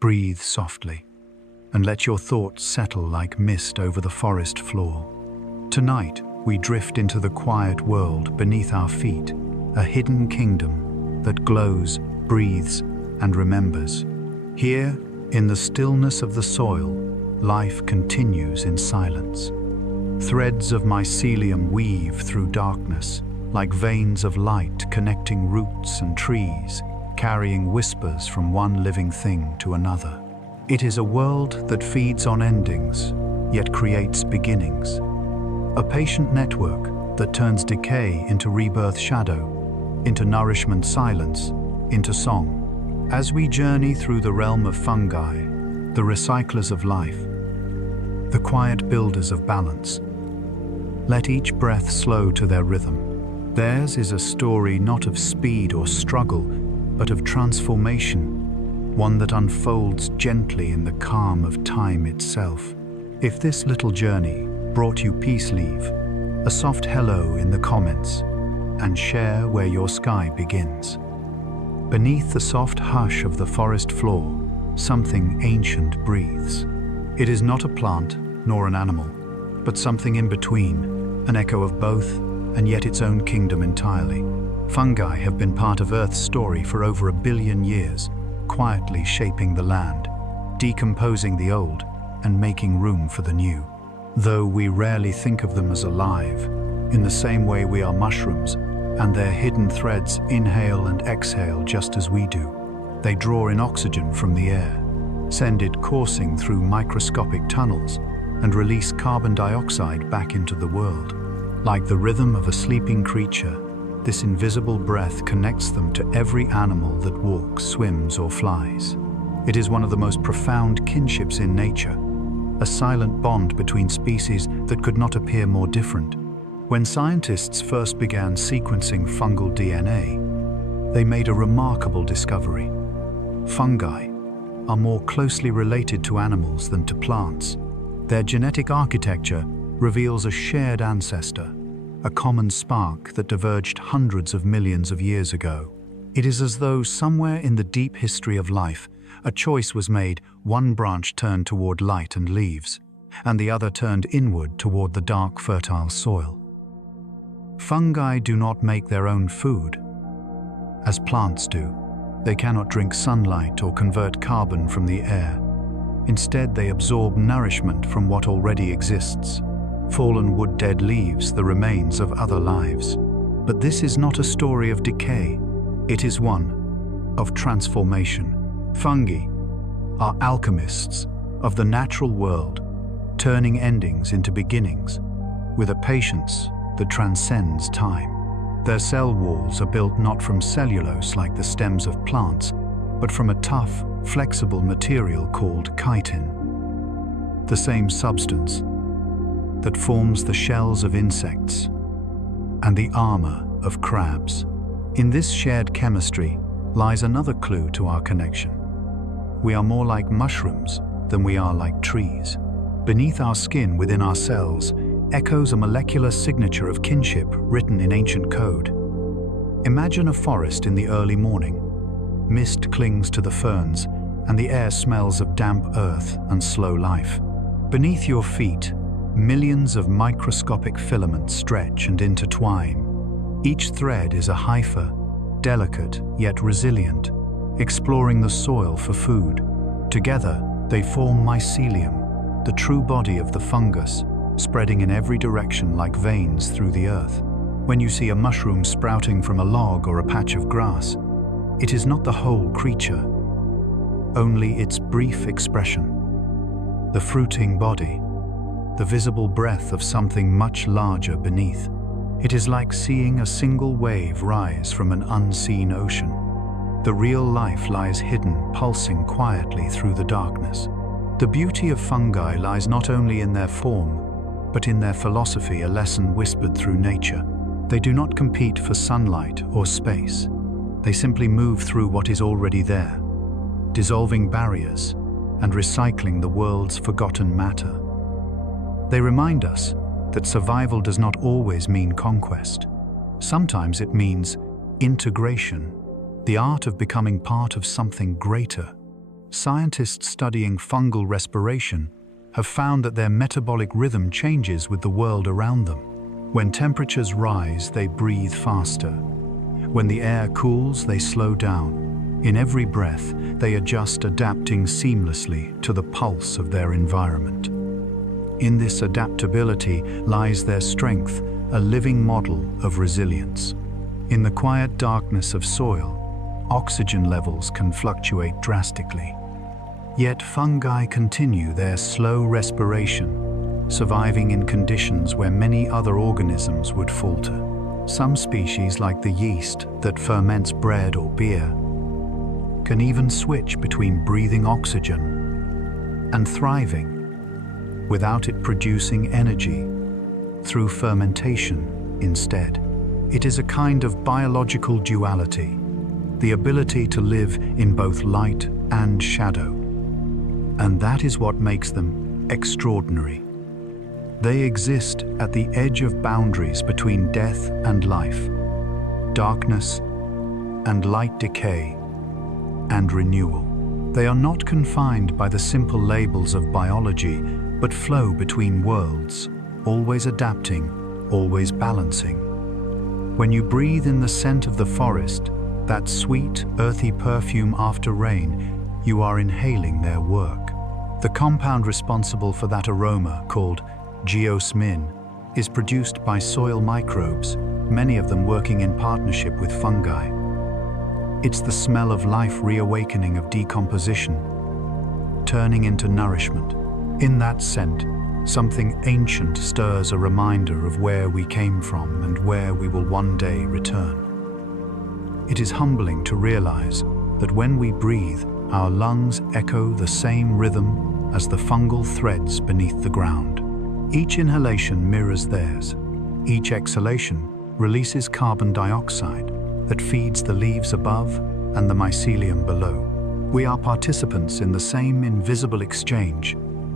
Breathe softly, and let your thoughts settle like mist over the forest floor. Tonight, we drift into the quiet world beneath our feet, a hidden kingdom that glows, breathes, and remembers. Here, in the stillness of the soil, life continues in silence. Threads of mycelium weave through darkness, like veins of light connecting roots and trees, carrying whispers from one living thing to another. It is a world that feeds on endings, yet creates beginnings. A patient network that turns decay into rebirth shadow, into nourishment silence, into song. As we journey through the realm of fungi, the recyclers of life, the quiet builders of balance, let each breath slow to their rhythm. Theirs is a story not of speed or struggle, but of transformation, one that unfolds gently in the calm of time itself. If this little journey brought you peace, leave a soft hello in the comments and share where your sky begins. Beneath the soft hush of the forest floor, something ancient breathes. It is not a plant nor an animal, but something in between, an echo of both, and yet its own kingdom entirely. Fungi have been part of Earth's story for over 1 billion years, quietly shaping the land, decomposing the old, and making room for the new. Though we rarely think of them as alive, in the same way we are mushrooms, and their hidden threads inhale and exhale just as we do. They draw in oxygen from the air, send it coursing through microscopic tunnels, and release carbon dioxide back into the world. Like the rhythm of a sleeping creature, this invisible breath connects them to every animal that walks, swims, or flies. It is one of the most profound kinships in nature, a silent bond between species that could not appear more different. When scientists first began sequencing fungal DNA, they made a remarkable discovery. Fungi are more closely related to animals than to plants. Their genetic architecture reveals a shared ancestor, a common spark that diverged hundreds of millions of years ago. It is as though somewhere in the deep history of life, a choice was made, one branch turned toward light and leaves, and the other turned inward toward the dark, fertile soil. Fungi do not make their own food, as plants do. They cannot drink sunlight or convert carbon from the air. Instead, they absorb nourishment from what already exists. Fallen wood, dead leaves, the remains of other lives. But this is not a story of decay. It is one of transformation. Fungi are alchemists of the natural world, turning endings into beginnings with a patience that transcends time. Their cell walls are built not from cellulose like the stems of plants, but from a tough, flexible material called chitin, the same substance that forms the shells of insects and the armor of crabs. In this shared chemistry lies another clue to our connection. We are more like mushrooms than we are like trees. Beneath our skin, within our cells, echoes a molecular signature of kinship written in ancient code. Imagine a forest in the early morning. Mist clings to the ferns, and the air smells of damp earth and slow life. Beneath your feet, millions of microscopic filaments stretch and intertwine. Each thread is a hypha, delicate yet resilient, exploring the soil for food. Together, they form mycelium, the true body of the fungus, spreading in every direction like veins through the earth. When you see a mushroom sprouting from a log or a patch of grass, it is not the whole creature, only its brief expression. The fruiting body, the visible breath of something much larger beneath. It is like seeing a single wave rise from an unseen ocean. The real life lies hidden, pulsing quietly through the darkness. The beauty of fungi lies not only in their form, but in their philosophy, a lesson whispered through nature. They do not compete for sunlight or space. They simply move through what is already there, dissolving barriers and recycling the world's forgotten matter. They remind us that survival does not always mean conquest. Sometimes it means integration, the art of becoming part of something greater, Scientists studying fungal respiration have found that their metabolic rhythm changes with the world around them. When temperatures rise, they breathe faster. When the air cools, they slow down. In every breath, they adjust, adapting seamlessly to the pulse of their environment. In this adaptability lies their strength, a living model of resilience. In the quiet darkness of soil, oxygen levels can fluctuate drastically. Yet fungi continue their slow respiration, surviving in conditions where many other organisms would falter. Some species, like the yeast that ferments bread or beer, can even switch between breathing oxygen and thriving without it producing energy through fermentation instead. It is a kind of biological duality, the ability to live in both light and shadow. And that is what makes them extraordinary. They exist at the edge of boundaries between death and life, darkness and light, decay and renewal. They are not confined by the simple labels of biology, but flow between worlds, always adapting, always balancing. When you breathe in the scent of the forest, that sweet, earthy perfume after rain, you are inhaling their work. The compound responsible for that aroma, called geosmin, is produced by soil microbes, many of them working in partnership with fungi. It's the smell of life reawakening, of decomposition, turning into nourishment. In that scent, something ancient stirs, a reminder of where we came from and where we will one day return. It is humbling to realize that when we breathe, our lungs echo the same rhythm as the fungal threads beneath the ground. Each inhalation mirrors theirs. Each exhalation releases carbon dioxide that feeds the leaves above and the mycelium below. We are participants in the same invisible exchange,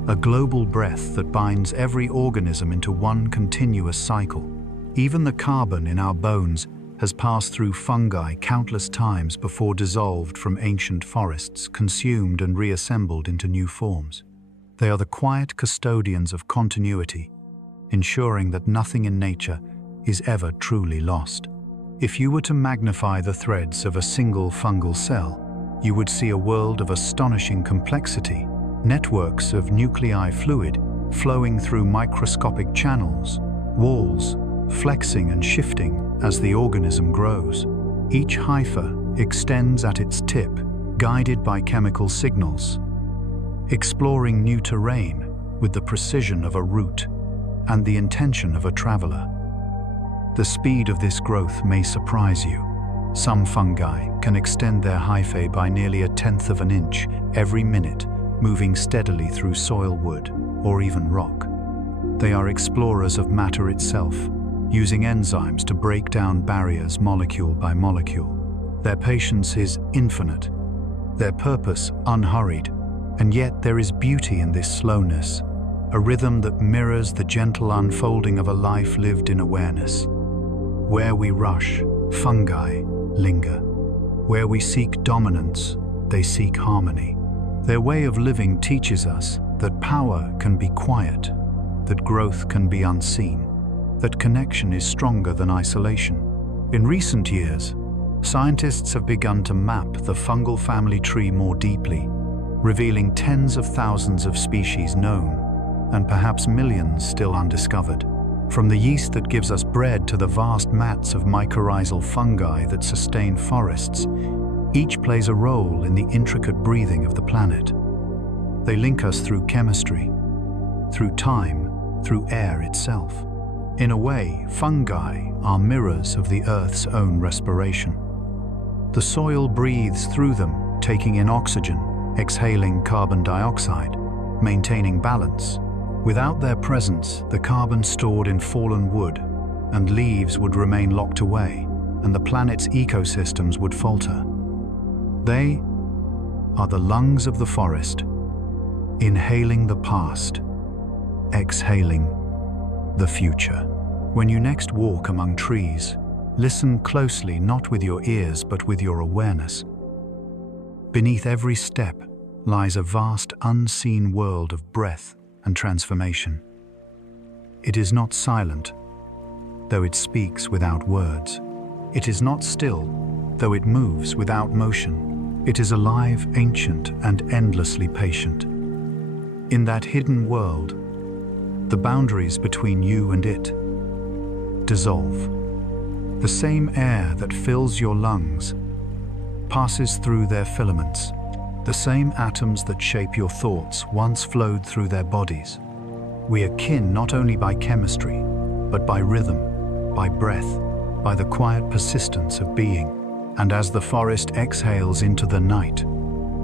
a global breath that binds every organism into one continuous cycle. Even the carbon in our bones has passed through fungi countless times before dissolved from ancient forests, consumed and reassembled into new forms. They are the quiet custodians of continuity, ensuring that nothing in nature is ever truly lost. If you were to magnify the threads of a single fungal cell, you would see a world of astonishing complexity, networks of nuclei fluid flowing through microscopic channels, walls, flexing and shifting as the organism grows. Each hypha extends at its tip, guided by chemical signals, exploring new terrain with the precision of a root and the intention of a traveler. The speed of this growth may surprise you. Some fungi can extend their hyphae by nearly 1/10 of an inch every minute, moving steadily through soil, wood, or even rock. They are explorers of matter itself, using enzymes to break down barriers molecule by molecule. Their patience is infinite, their purpose unhurried, and yet there is beauty in this slowness, a rhythm that mirrors the gentle unfolding of a life lived in awareness. Where we rush, fungi linger. Where we seek dominance, they seek harmony. Their way of living teaches us that power can be quiet, that growth can be unseen, that connection is stronger than isolation. In recent years, scientists have begun to map the fungal family tree more deeply, revealing tens of thousands of species known, and perhaps millions still undiscovered. From the yeast that gives us bread to the vast mats of mycorrhizal fungi that sustain forests, each plays a role in the intricate breathing of the planet. They link us through chemistry, through time, through air itself. In a way, fungi are mirrors of the Earth's own respiration. The soil breathes through them, taking in oxygen, exhaling carbon dioxide, maintaining balance. Without their presence, the carbon stored in fallen wood and leaves would remain locked away, and the planet's ecosystems would falter. They are the lungs of the forest, inhaling the past, exhaling the future. When you next walk among trees, listen closely, not with your ears but with your awareness. Beneath every step, lies a vast unseen world of breath and transformation. It is not silent, though it speaks without words. It is not still, though it moves without motion. It is alive, ancient, and endlessly patient. In that hidden world, the boundaries between you and it dissolve. The same air that fills your lungs passes through their filaments. The same atoms that shape your thoughts once flowed through their bodies. We are kin not only by chemistry, but by rhythm, by breath, by the quiet persistence of being. And as the forest exhales into the night,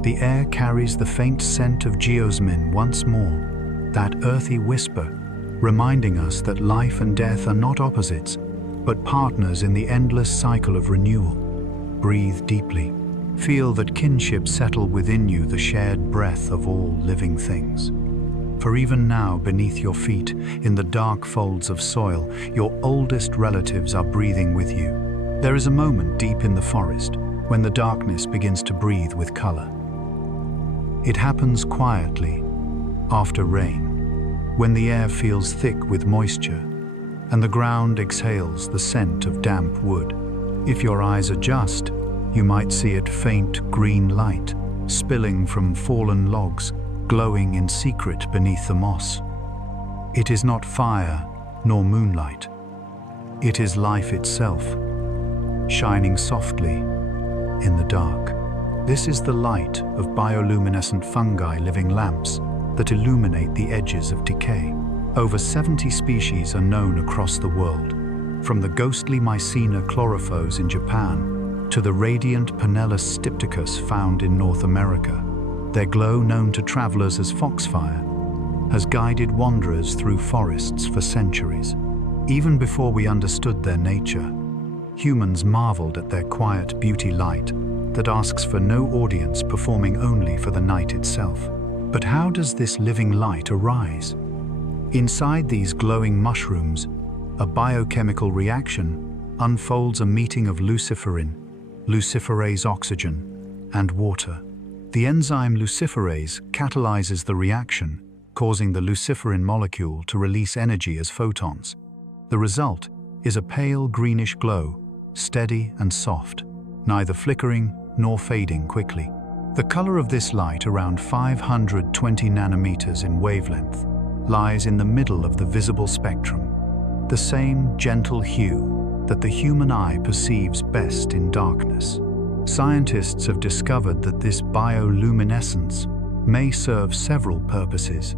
the air carries the faint scent of geosmin once more, that earthy whisper, reminding us that life and death are not opposites, but partners in the endless cycle of renewal. Breathe deeply. Feel that kinship settle within you, the shared breath of all living things. For even now, beneath your feet, in the dark folds of soil, your oldest relatives are breathing with you. There is a moment deep in the forest when the darkness begins to breathe with color. It happens quietly, after rain, when the air feels thick with moisture, and the ground exhales the scent of damp wood. If your eyes adjust, you might see it faint green light, spilling from fallen logs, glowing in secret beneath the moss. It is not fire nor moonlight. It is life itself, shining softly in the dark. This is the light of bioluminescent fungi, living lamps that illuminate the edges of decay. Over 70 species are known across the world, from the ghostly mycelial chlorophytes in Japan to the radiant Panellus stypticus found in North America. Their glow, known to travelers as foxfire, has guided wanderers through forests for centuries. Even before we understood their nature, humans marveled at their quiet beauty, light that asks for no audience, performing only for the night itself. But how does this living light arise? Inside these glowing mushrooms, a biochemical reaction unfolds, a meeting of luciferin, luciferase oxygen, and water. The enzyme luciferase catalyzes the reaction, causing the luciferin molecule to release energy as photons. The result is a pale greenish glow, steady and soft, neither flickering nor fading quickly. The color of this light, around 520 nanometers in wavelength, lies in the middle of the visible spectrum, the same gentle hue that the human eye perceives best in darkness. Scientists have discovered that this bioluminescence may serve several purposes.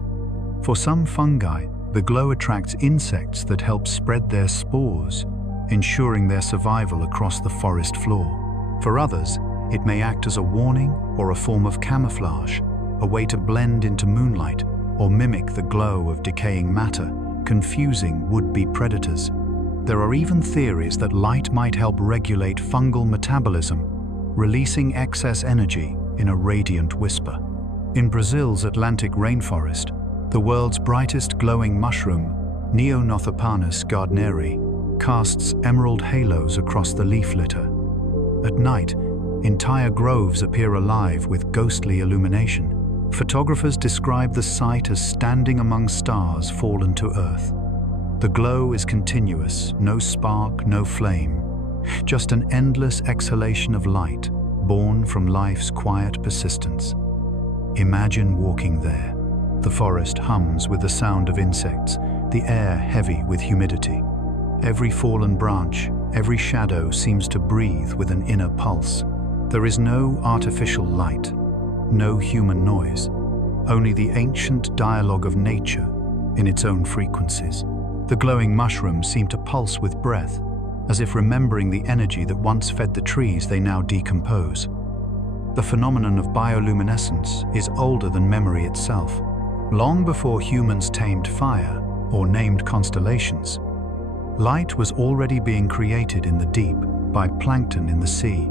For some fungi, the glow attracts insects that help spread their spores, ensuring their survival across the forest floor. For others, it may act as a warning or a form of camouflage, a way to blend into moonlight or mimic the glow of decaying matter, confusing would-be predators. There are even theories that light might help regulate fungal metabolism, releasing excess energy in a radiant whisper. In Brazil's Atlantic rainforest, the world's brightest glowing mushroom, Neonothopanus gardneri, casts emerald halos across the leaf litter. At night, entire groves appear alive with ghostly illumination. Photographers describe the sight as standing among stars fallen to earth. The glow is continuous, no spark, no flame, just an endless exhalation of light, born from life's quiet persistence. Imagine walking there. The forest hums with the sound of insects, the air heavy with humidity. Every fallen branch, every shadow seems to breathe with an inner pulse. There is no artificial light, no human noise, only the ancient dialogue of nature in its own frequencies. The glowing mushrooms seem to pulse with breath, as if remembering the energy that once fed the trees they now decompose. The phenomenon of bioluminescence is older than memory itself. Long before humans tamed fire or named constellations, light was already being created in the deep by plankton in the sea,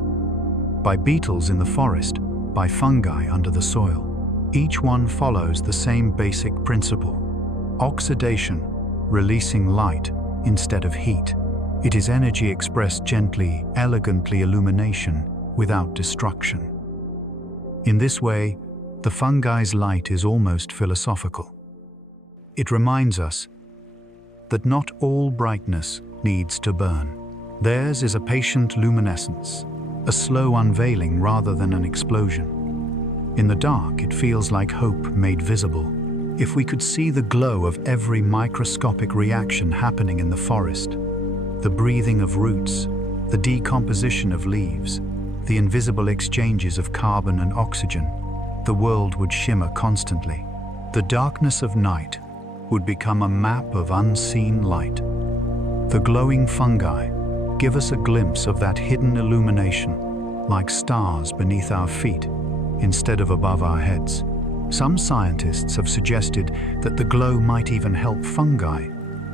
by beetles in the forest, by fungi under the soil. Each one follows the same basic principle: oxidation, releasing light instead of heat. It is energy expressed gently, elegantly, illumination without destruction. In this way, The fungi's light is almost philosophical. It reminds us that not all brightness needs to burn. Theirs is a patient luminescence, a slow unveiling rather than an explosion. In the dark, it feels like hope made visible. If we could see the glow of every microscopic reaction happening in the forest, the breathing of roots, the decomposition of leaves, the invisible exchanges of carbon and oxygen, the world would shimmer constantly. The darkness of night would become a map of unseen light. The glowing fungi give us a glimpse of that hidden illumination, like stars beneath our feet instead of above our heads. Some scientists have suggested that the glow might even help fungi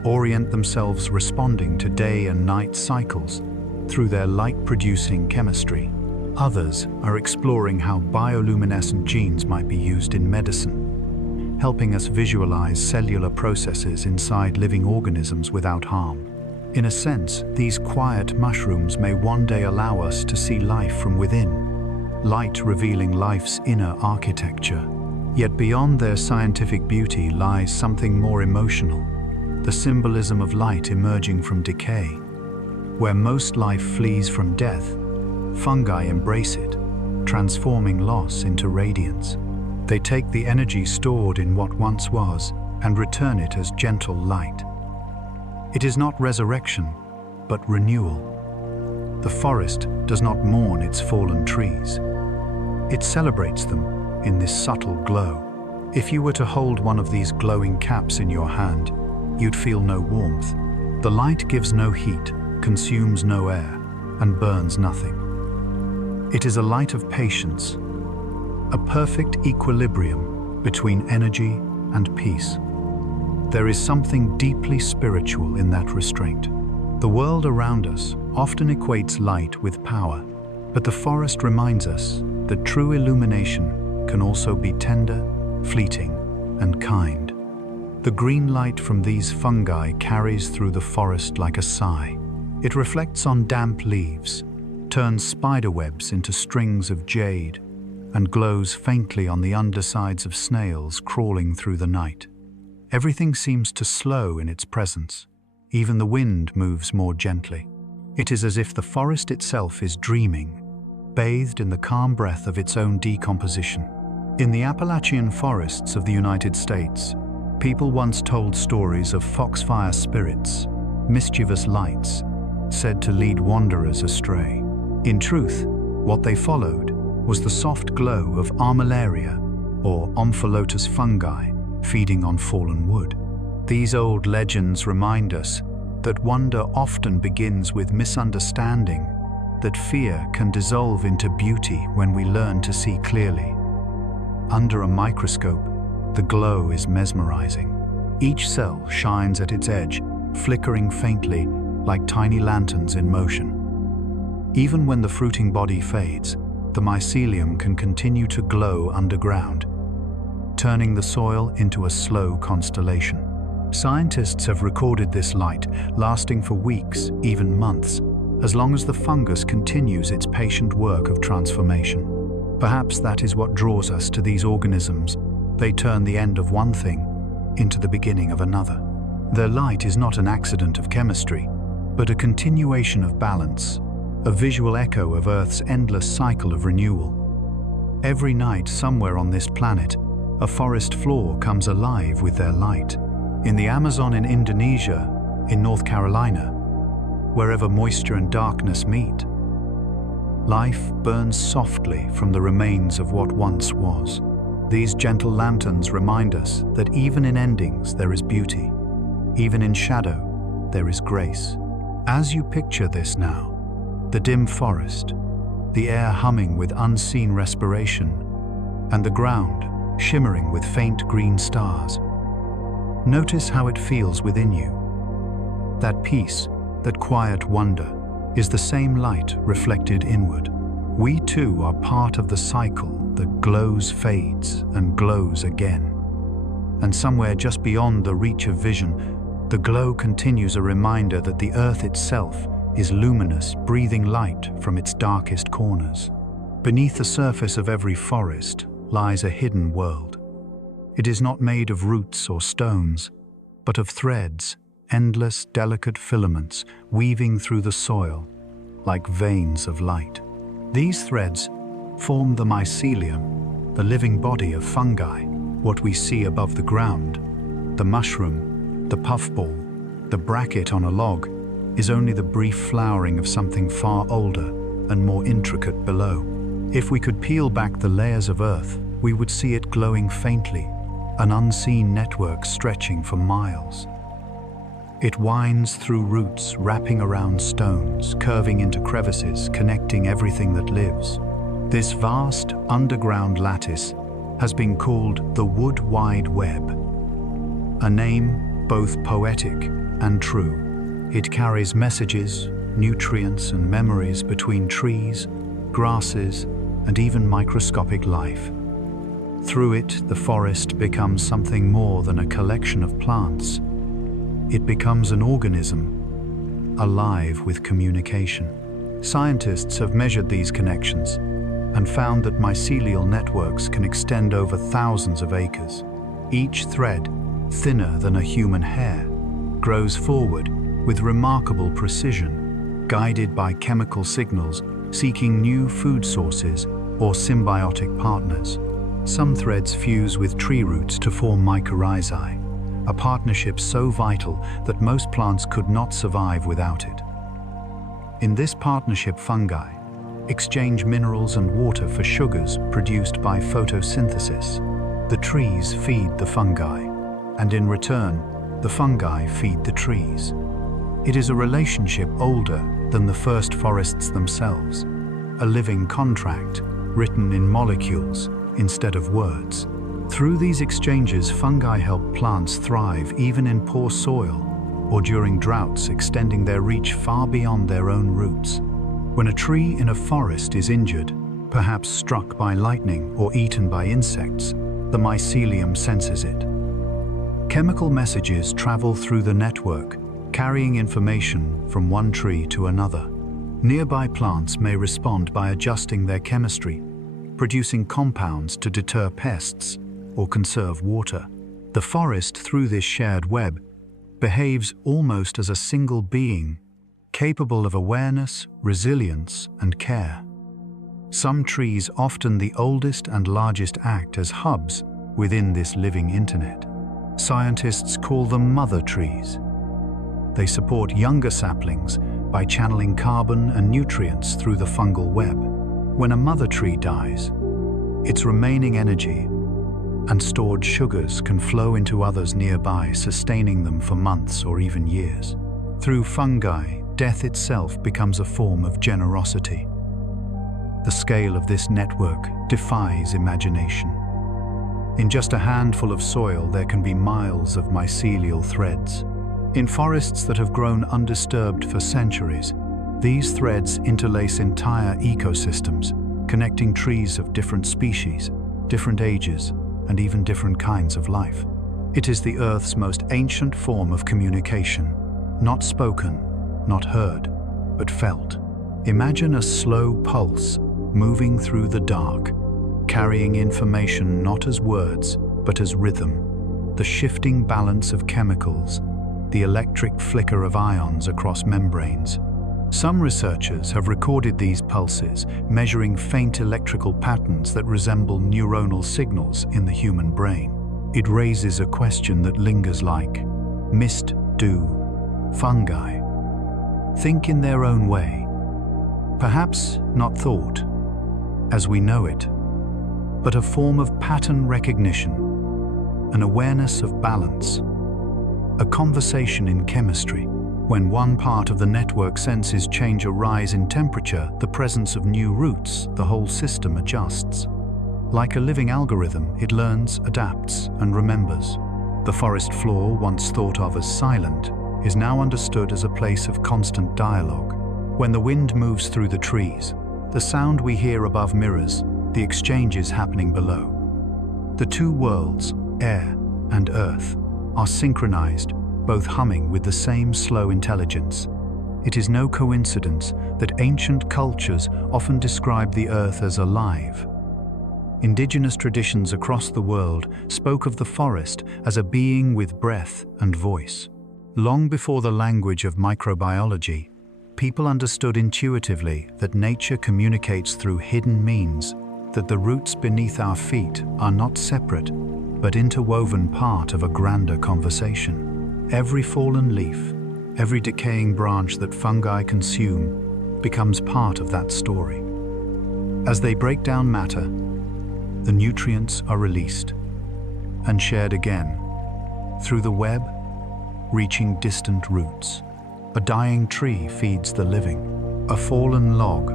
orient themselves responding to day and night cycles through their light-producing chemistry. Others are exploring how bioluminescent genes might be used in medicine, helping us visualize cellular processes inside living organisms without harm. In a sense, these quiet mushrooms may one day allow us to see life from within, light revealing life's inner architecture. Yet beyond their scientific beauty lies something more emotional, the symbolism of light emerging from decay. Where most life flees from death, fungi embrace it, transforming loss into radiance. They take the energy stored in what once was and return it as gentle light. It is not resurrection, but renewal. The forest does not mourn its fallen trees. It celebrates them in this subtle glow. If you were to hold one of these glowing caps in your hand, you'd feel no warmth. The light gives no heat, consumes no air, and burns nothing. It is a light of patience, a perfect equilibrium between energy and peace. There is something deeply spiritual in that restraint. The world around us often equates light with power, but the forest reminds us that true illumination can also be tender, fleeting, and kind. The green light from these fungi carries through the forest like a sigh. It reflects on damp leaves, turns spiderwebs into strings of jade, and glows faintly on the undersides of snails crawling through the night. Everything seems to slow in its presence. Even the wind moves more gently. It is as if the forest itself is dreaming, bathed in the calm breath of its own decomposition. In the Appalachian forests of the United States, people once told stories of foxfire spirits, mischievous lights, said to lead wanderers astray. In truth, what they followed was the soft glow of armillaria, or Omphalotus fungi, feeding on fallen wood. These old legends remind us that wonder often begins with misunderstanding, that fear can dissolve into beauty when we learn to see clearly. Under a microscope, the glow is mesmerizing. Each cell shines at its edge, flickering faintly like tiny lanterns in motion. Even when the fruiting body fades, the mycelium can continue to glow underground, turning the soil into a slow constellation. Scientists have recorded this light, lasting for weeks, even months, as long as the fungus continues its patient work of transformation. Perhaps that is what draws us to these organisms. They turn the end of one thing into the beginning of another. Their light is not an accident of chemistry, but a continuation of balance, a visual echo of Earth's endless cycle of renewal. Every night somewhere on this planet, a forest floor comes alive with their light. In the Amazon in Indonesia, in North Carolina, wherever moisture and darkness meet, life burns softly from the remains of what once was. These gentle lanterns remind us that even in endings there is beauty. Even in shadow, there is grace. As you picture this now, the dim forest, the air humming with unseen respiration, and the ground shimmering with faint green stars, notice how it feels within you. That peace, that quiet wonder, is the same light reflected inward. We too are part of the cycle that glows, fades, and glows again. And somewhere just beyond the reach of vision, the glow continues, a reminder that the earth itself is luminous, breathing light from its darkest corners. Beneath the surface of every forest, lies a hidden world. It is not made of roots or stones, but of threads, endless, delicate filaments weaving through the soil like veins of light. These threads form the mycelium, the living body of fungi, what we see above the ground. The mushroom, the puffball, the bracket on a log is only the brief flowering of something far older and more intricate below. If we could peel back the layers of earth, we would see it glowing faintly, an unseen network stretching for miles. It winds through roots, wrapping around stones, curving into crevices, connecting everything that lives. This vast underground lattice has been called the Wood Wide Web, a name both poetic and true. It carries messages, nutrients and memories between trees, grasses, and even microscopic life. Through it, the forest becomes something more than a collection of plants. It becomes an organism, alive with communication. Scientists have measured these connections and found that mycelial networks can extend over thousands of acres. Each thread, thinner than a human hair, grows forward with remarkable precision, guided by chemical signals seeking new food sources or symbiotic partners. Some threads fuse with tree roots to form mycorrhizae, a partnership so vital that most plants could not survive without it. In this partnership, fungi exchange minerals and water for sugars produced by photosynthesis. The trees feed the fungi, and in return, the fungi feed the trees. It is a relationship older than the first forests themselves, a living contract written in molecules instead of words. Through these exchanges, fungi help plants thrive even in poor soil or during droughts, extending their reach far beyond their own roots. When a tree in a forest is injured, perhaps struck by lightning or eaten by insects, the mycelium senses it. Chemical messages travel through the network, carrying information from one tree to another. Nearby plants may respond by adjusting their chemistry, producing compounds to deter pests or conserve water. The forest, through this shared web, behaves almost as a single being, capable of awareness, resilience, and care. Some trees, often the oldest and largest, act as hubs within this living internet. Scientists call them mother trees. They support younger saplings by channeling carbon and nutrients through the fungal web. When a mother tree dies, its remaining energy and stored sugars can flow into others nearby, sustaining them for months or even years. Through fungi, death itself becomes a form of generosity. The scale of this network defies imagination. In just a handful of soil, there can be miles of mycelial threads. In forests that have grown undisturbed for centuries, these threads interlace entire ecosystems, connecting trees of different species, different ages, and even different kinds of life. It is the Earth's most ancient form of communication, not spoken, not heard, but felt. Imagine a slow pulse moving through the dark, carrying information not as words, but as rhythm. The shifting balance of chemicals, the electric flicker of ions across membranes. Some researchers have recorded these pulses, measuring faint electrical patterns that resemble neuronal signals in the human brain. It raises a question that lingers like, do fungi think in their own way? Perhaps not thought, as we know it, but a form of pattern recognition, an awareness of balance, a conversation in chemistry. When one part of the network senses change, a rise in temperature, the presence of new roots, the whole system adjusts. Like a living algorithm, it learns, adapts, and remembers. The forest floor, once thought of as silent, is now understood as a place of constant dialogue. When the wind moves through the trees, the sound we hear above mirrors the exchanges happening below. The two worlds, air and earth, are synchronized, both humming with the same slow intelligence. It is no coincidence that ancient cultures often describe the earth as alive. Indigenous traditions across the world spoke of the forest as a being with breath and voice. Long before the language of microbiology, people understood intuitively that nature communicates through hidden means, that the roots beneath our feet are not separate, but interwoven part of a grander conversation. Every fallen leaf, every decaying branch that fungi consume becomes part of that story. As they break down matter, the nutrients are released and shared again through the web, reaching distant roots. A dying tree feeds the living. A fallen log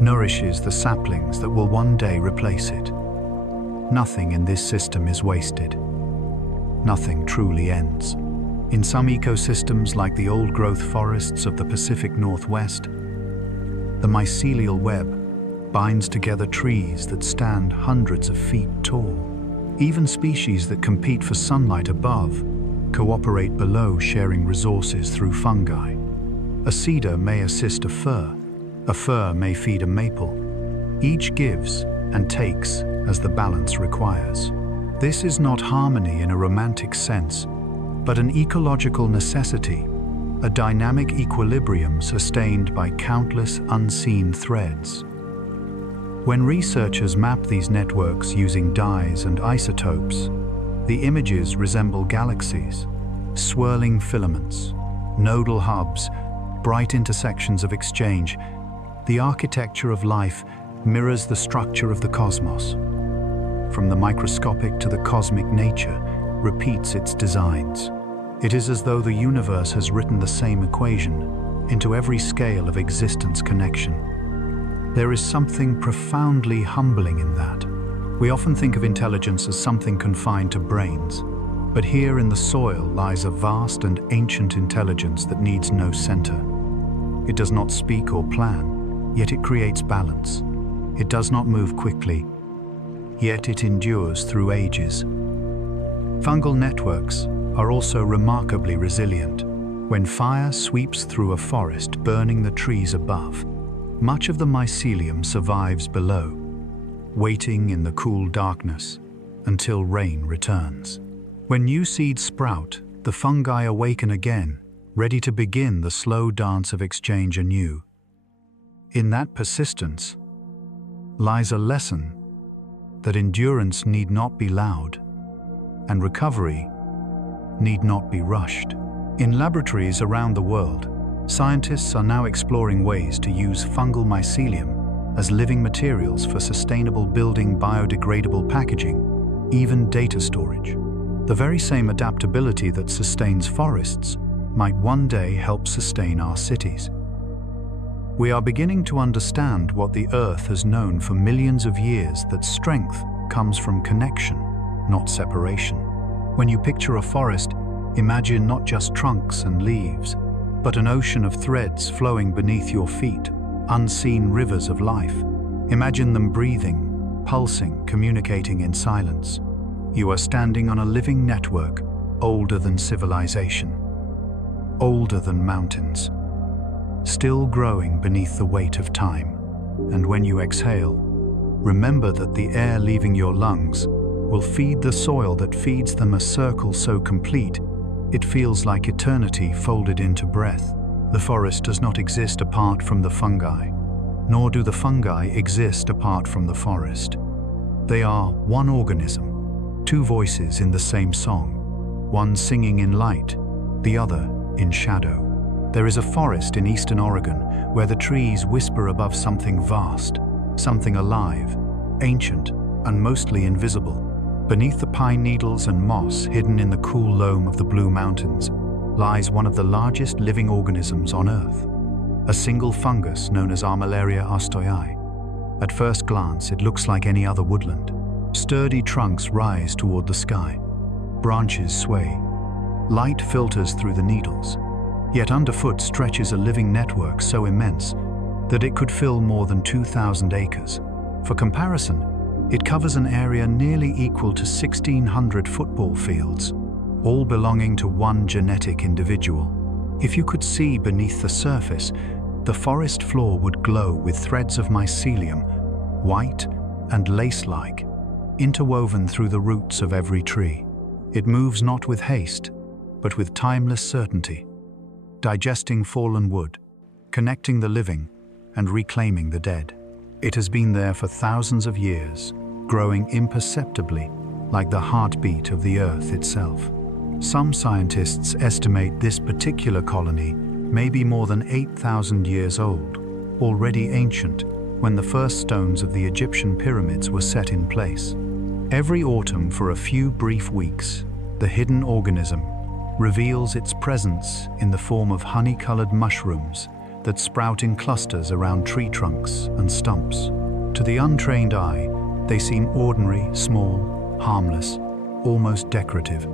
nourishes the saplings that will one day replace it. Nothing in this system is wasted. Nothing truly ends. In some ecosystems, like the old-growth forests of the Pacific Northwest, the mycelial web binds together trees that stand hundreds of feet tall. Even species that compete for sunlight above cooperate below, sharing resources through fungi. A cedar may assist a fir may feed a maple. Each gives and takes as the balance requires. This is not harmony in a romantic sense, but an ecological necessity, a dynamic equilibrium sustained by countless unseen threads. When researchers map these networks using dyes and isotopes, the images resemble galaxies, swirling filaments, nodal hubs, bright intersections of exchange. The architecture of life mirrors the structure of the cosmos. From the microscopic to the cosmic, nature repeats its designs. It is as though the universe has written the same equation into every scale of existence connection. There is something profoundly humbling in that. We often think of intelligence as something confined to brains, but here in the soil lies a vast and ancient intelligence that needs no center. It does not speak or plan, yet it creates balance. It does not move quickly, yet it endures through ages. Fungal networks are also remarkably resilient. When fire sweeps through a forest, burning the trees above, much of the mycelium survives below, waiting in the cool darkness until rain returns. When new seeds sprout, the fungi awaken again, ready to begin the slow dance of exchange anew. In that persistence lies a lesson that endurance need not be loud, and recovery need not be rushed. In laboratories around the world, scientists are now exploring ways to use fungal mycelium as living materials for sustainable building, biodegradable packaging, even data storage. The very same adaptability that sustains forests might one day help sustain our cities. We are beginning to understand what the Earth has known for millions of years, that strength comes from connection, not separation. When you picture a forest, imagine not just trunks and leaves, but an ocean of threads flowing beneath your feet, unseen rivers of life. Imagine them breathing, pulsing, communicating in silence. You are standing on a living network, older than civilization, older than mountains, still growing beneath the weight of time. And when you exhale, remember that the air leaving your lungs will feed the soil that feeds them, a circle so complete it feels like eternity folded into breath. The forest does not exist apart from the fungi, nor do the fungi exist apart from the forest. They are one organism, two voices in the same song, one singing in light, the other in shadow. There is a forest in eastern Oregon where the trees whisper above something vast, something alive, ancient, and mostly invisible. Beneath the pine needles and moss hidden in the cool loam of the Blue Mountains lies one of the largest living organisms on Earth, a single fungus known as Armillaria ostoi. At first glance, it looks like any other woodland. Sturdy trunks rise toward the sky. Branches sway. Light filters through the needles. Yet underfoot stretches a living network so immense that it could fill more than 2,000 acres. For comparison, it covers an area nearly equal to 1,600 football fields, all belonging to one genetic individual. If you could see beneath the surface, the forest floor would glow with threads of mycelium, white and lace-like, interwoven through the roots of every tree. It moves not with haste, but with timeless certainty, digesting fallen wood, connecting the living, and reclaiming the dead. It has been there for thousands of years, growing imperceptibly, like the heartbeat of the earth itself. Some scientists estimate this particular colony may be more than 8,000 years old, already ancient when the first stones of the Egyptian pyramids were set in place. Every autumn, for a few brief weeks, the hidden organism reveals its presence in the form of honey-colored mushrooms that sprout in clusters around tree trunks and stumps. To the untrained eye, they seem ordinary, small, harmless, almost decorative.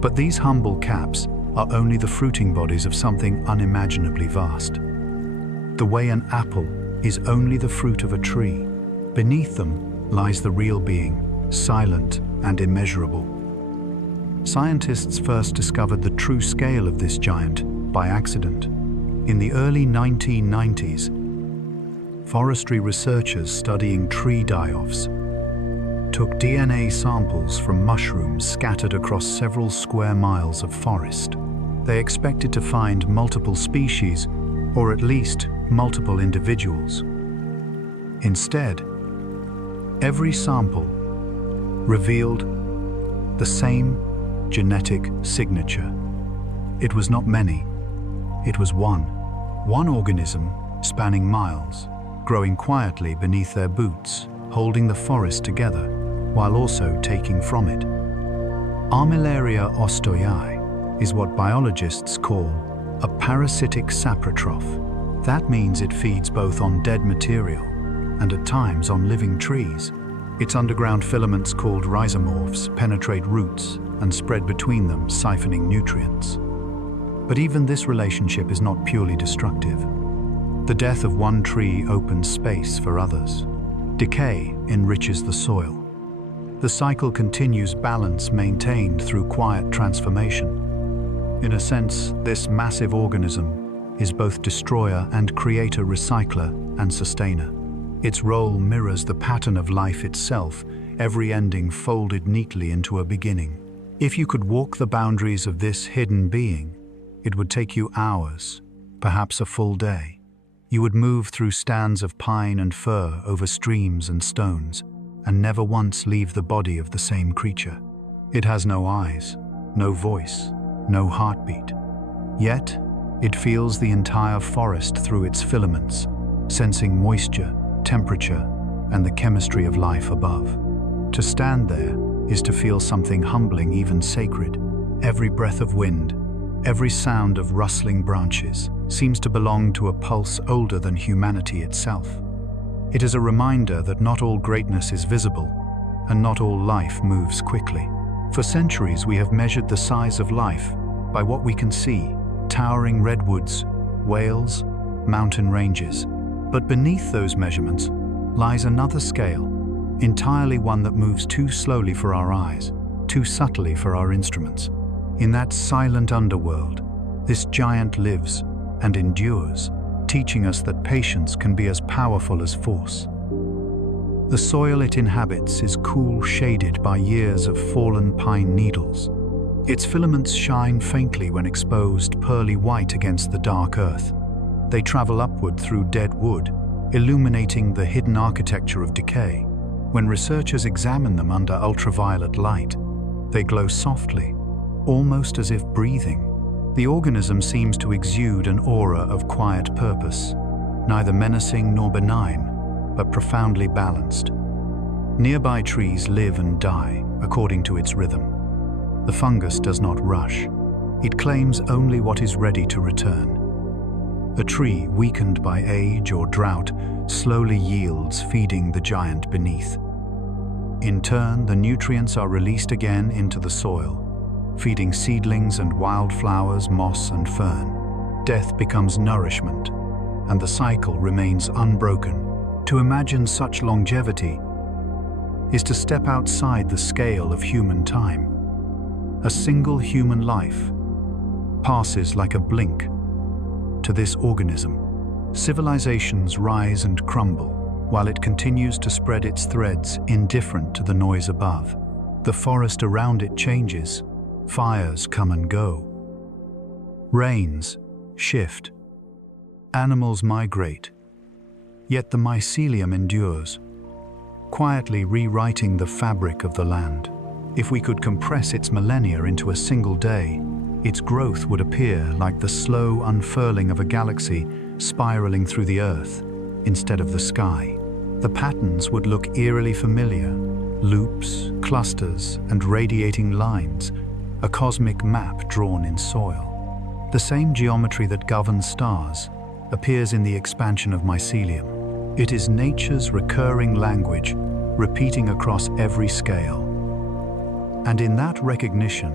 But these humble caps are only the fruiting bodies of something unimaginably vast. The way an apple is only the fruit of a tree, beneath them lies the real being, silent and immeasurable. Scientists first discovered the true scale of this giant by accident. In the early 1990s, forestry researchers studying tree die-offs took DNA samples from mushrooms scattered across several square miles of forest. They expected to find multiple species, or at least multiple individuals. Instead, every sample revealed the same genetic signature. It was not many, it was one organism spanning miles, growing quietly beneath their boots, holding the forest together while also taking from it. Armillaria ostoii is what biologists call a parasitic saprotroph. That means it feeds both on dead material and at times on living trees. Its underground filaments, called rhizomorphs, penetrate roots and spread between them, siphoning nutrients. But even this relationship is not purely destructive. The death of one tree opens space for others. Decay enriches the soil. The cycle continues, balance maintained through quiet transformation. In a sense, this massive organism is both destroyer and creator, recycler and sustainer. Its role mirrors the pattern of life itself, every ending folded neatly into a beginning. If you could walk the boundaries of this hidden being, it would take you hours, perhaps a full day. You would move through stands of pine and fir, over streams and stones, and never once leave the body of the same creature. It has no eyes, no voice, no heartbeat. Yet, it feels the entire forest through its filaments, sensing moisture, temperature, and the chemistry of life above. To stand there is to feel something humbling, even sacred. Every breath of wind, every sound of rustling branches seems to belong to a pulse older than humanity itself. It is a reminder that not all greatness is visible, and not all life moves quickly. For centuries, we have measured the size of life by what we can see: towering redwoods, whales, mountain ranges. But beneath those measurements lies another scale, entirely one that moves too slowly for our eyes, too subtly for our instruments. In that silent underworld, this giant lives and endures, teaching us that patience can be as powerful as force. The soil it inhabits is cool, shaded by years of fallen pine needles. Its filaments shine faintly when exposed, pearly white against the dark earth. They travel upward through dead wood, illuminating the hidden architecture of decay. When researchers examine them under ultraviolet light, they glow softly, almost as if breathing. The organism seems to exude an aura of quiet purpose, neither menacing nor benign, but profoundly balanced. Nearby trees live and die according to its rhythm. The fungus does not rush. It claims only what is ready to return. A tree weakened by age or drought slowly yields, feeding the giant beneath. In turn, the nutrients are released again into the soil, feeding seedlings and wildflowers, moss and fern. Death becomes nourishment, and the cycle remains unbroken. To imagine such longevity is to step outside the scale of human time. A single human life passes like a blink to this organism. Civilizations rise and crumble, while it continues to spread its threads, indifferent to the noise above. The forest around it changes. Fires come and go. Rains shift. Animals migrate. Yet the mycelium endures, quietly rewriting the fabric of the land. If we could compress its millennia into a single day, its growth would appear like the slow unfurling of a galaxy spiraling through the earth instead of the sky. The patterns would look eerily familiar: loops, clusters, and radiating lines, a cosmic map drawn in soil. The same geometry that governs stars appears in the expansion of mycelium. It is nature's recurring language, repeating across every scale. And in that recognition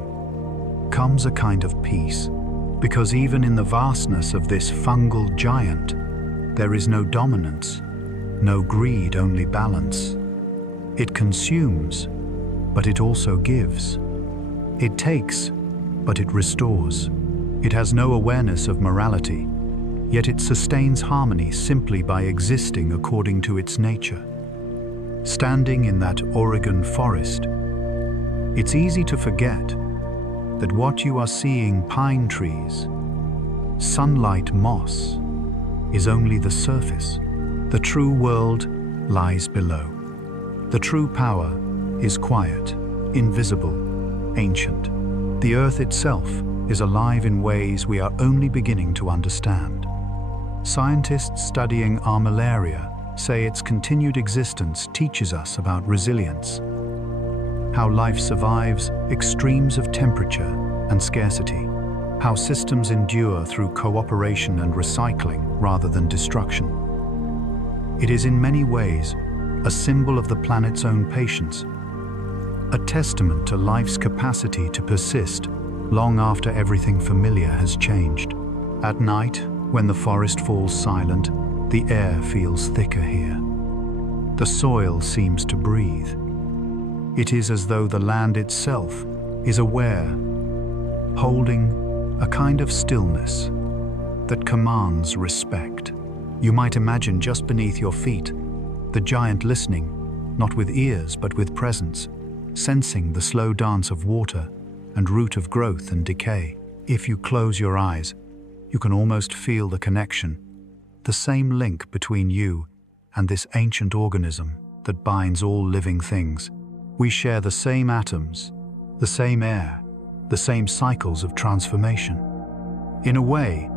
comes a kind of peace, because even in the vastness of this fungal giant, there is no dominance, no greed, only balance. It consumes, but it also gives. It takes, but it restores. It has no awareness of morality, yet it sustains harmony simply by existing according to its nature. Standing in that Oregon forest, it's easy to forget that what you are seeing, pine trees, sunlight, moss, is only the surface. The true world lies below. The true power is quiet, invisible, ancient. The earth itself is alive in ways we are only beginning to understand. Scientists studying armillaria say its continued existence teaches us about resilience, how life survives extremes of temperature and scarcity, how systems endure through cooperation and recycling rather than destruction. It is in many ways a symbol of the planet's own patience, a testament to life's capacity to persist long after everything familiar has changed. At night, when the forest falls silent, the air feels thicker here. The soil seems to breathe. It is as though the land itself is aware, holding a kind of stillness that commands respect. You might imagine just beneath your feet, the giant listening, not with ears but with presence, sensing the slow dance of water and root of growth and decay. If you close your eyes, you can almost feel the connection, the same link between you and this ancient organism that binds all living things. We share the same atoms, the same air, the same cycles of transformation. In a way,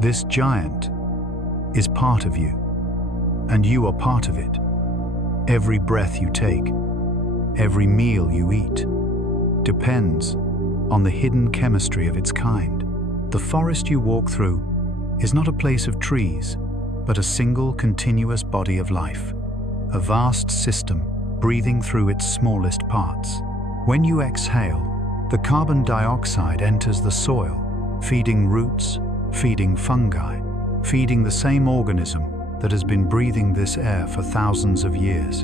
this giant is part of you, and you are part of it. Every breath you take, every meal you eat, depends on the hidden chemistry of its kind. The forest you walk through is not a place of trees, but a single continuous body of life, a vast system breathing through its smallest parts. When you exhale, the carbon dioxide enters the soil, feeding roots, feeding fungi, feeding the same organism that has been breathing this air for thousands of years.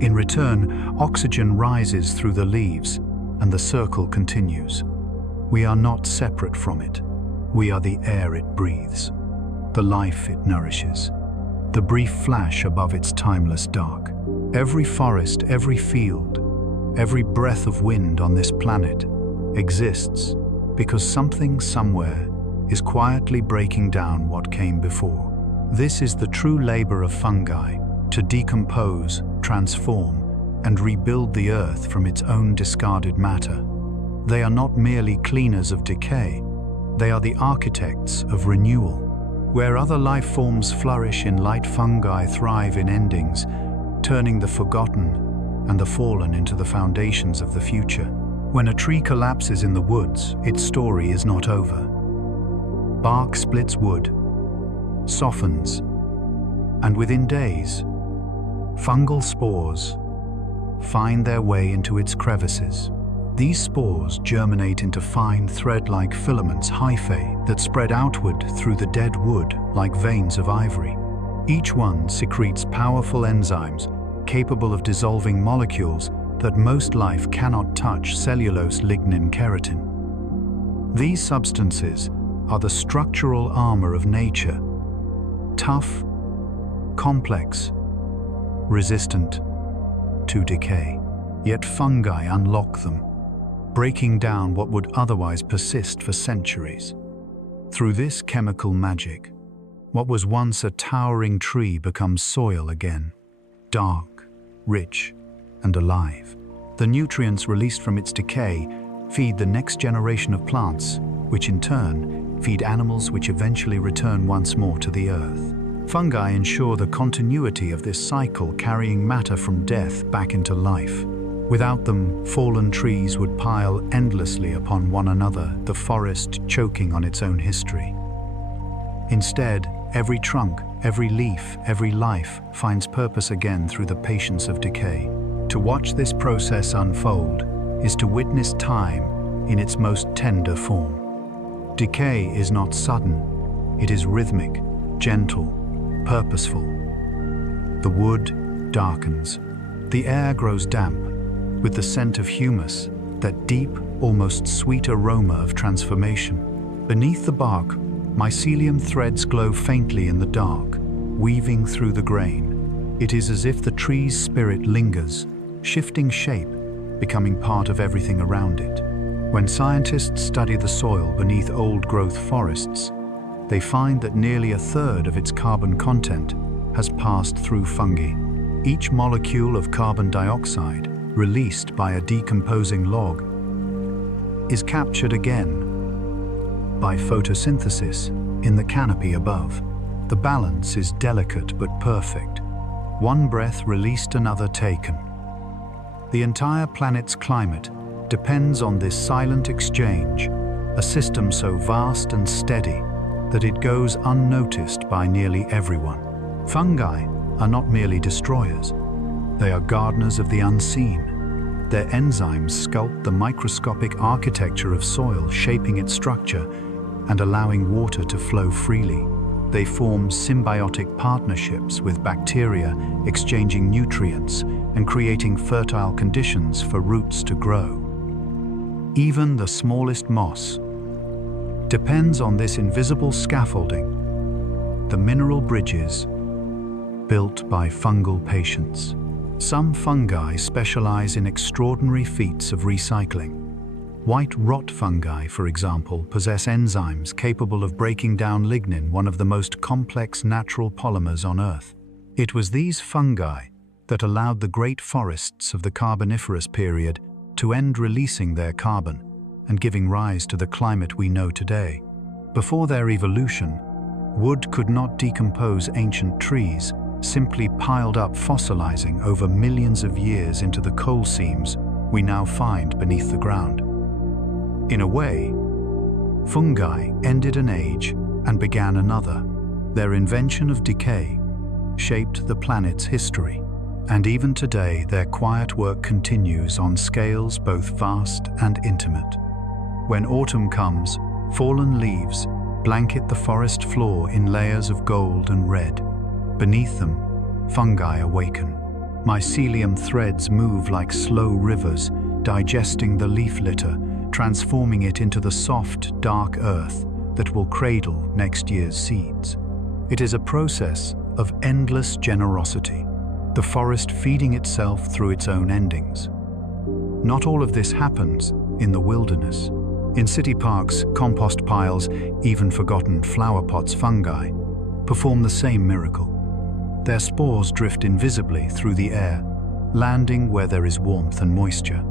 In return, oxygen rises through the leaves, and the circle continues. We are not separate from it. We are the air it breathes, the life it nourishes, the brief flash above its timeless dark. Every forest, every field, every breath of wind on this planet exists because something somewhere is quietly breaking down what came before. This is the true labor of fungi, to decompose, transform, and rebuild the earth from its own discarded matter. They are not merely cleaners of decay, they are the architects of renewal. Where other life forms flourish in light, fungi thrive in endings, turning the forgotten and the fallen into the foundations of the future. When a tree collapses in the woods, its story is not over. Bark splits wood, softens, and within days, fungal spores find their way into its crevices. These spores germinate into fine thread-like filaments, hyphae, that spread outward through the dead wood like veins of ivory. Each one secretes powerful enzymes capable of dissolving molecules that most life cannot touch: cellulose, lignin, keratin. These substances are the structural armor of nature, tough, complex, resistant to decay. Yet fungi unlock them, breaking down what would otherwise persist for centuries. Through this chemical magic, what was once a towering tree becomes soil again, dark, rich, and alive. The nutrients released from its decay feed the next generation of plants, which in turn feed animals which eventually return once more to the earth. Fungi ensure the continuity of this cycle, carrying matter from death back into life. Without them, fallen trees would pile endlessly upon one another, the forest choking on its own history. Instead, every trunk, every leaf, every life finds purpose again through the patience of decay. To watch this process unfold is to witness time in its most tender form. Decay is not sudden, it is rhythmic, gentle, purposeful. The wood darkens, the air grows damp, with the scent of humus, that deep, almost sweet aroma of transformation. Beneath the bark, mycelium threads glow faintly in the dark, weaving through the grain. It is as if the tree's spirit lingers, shifting shape, becoming part of everything around it. When scientists study the soil beneath old-growth forests, they find that nearly a third of its carbon content has passed through fungi. Each molecule of carbon dioxide, released by a decomposing log, is captured again by photosynthesis in the canopy above. The balance is delicate but perfect. One breath released, another taken. The entire planet's climate depends on this silent exchange, a system so vast and steady that it goes unnoticed by nearly everyone. Fungi are not merely destroyers. They are gardeners of the unseen. Their enzymes sculpt the microscopic architecture of soil, shaping its structure and allowing water to flow freely. They form symbiotic partnerships with bacteria, exchanging nutrients and creating fertile conditions for roots to grow. Even the smallest moss depends on this invisible scaffolding, the mineral bridges built by fungal patience. Some fungi specialize in extraordinary feats of recycling. White rot fungi, for example, possess enzymes capable of breaking down lignin, one of the most complex natural polymers on Earth. It was these fungi that allowed the great forests of the Carboniferous period to end releasing their carbon and giving rise to the climate we know today. Before their evolution, wood could not decompose ancient trees, simply piled up, fossilizing over millions of years into the coal seams we now find beneath the ground. In a way, fungi ended an age and began another. Their invention of decay shaped the planet's history, and even today their quiet work continues on scales both vast and intimate. When autumn comes, fallen leaves blanket the forest floor in layers of gold and red. Beneath them, fungi awaken. Mycelium threads move like slow rivers, digesting the leaf litter, transforming it into the soft, dark earth that will cradle next year's seeds. It is a process of endless generosity, the forest feeding itself through its own endings. Not all of this happens in the wilderness. In city parks, compost piles, even forgotten flower pots, fungi perform the same miracle. Their spores drift invisibly through the air, landing where there is warmth and moisture.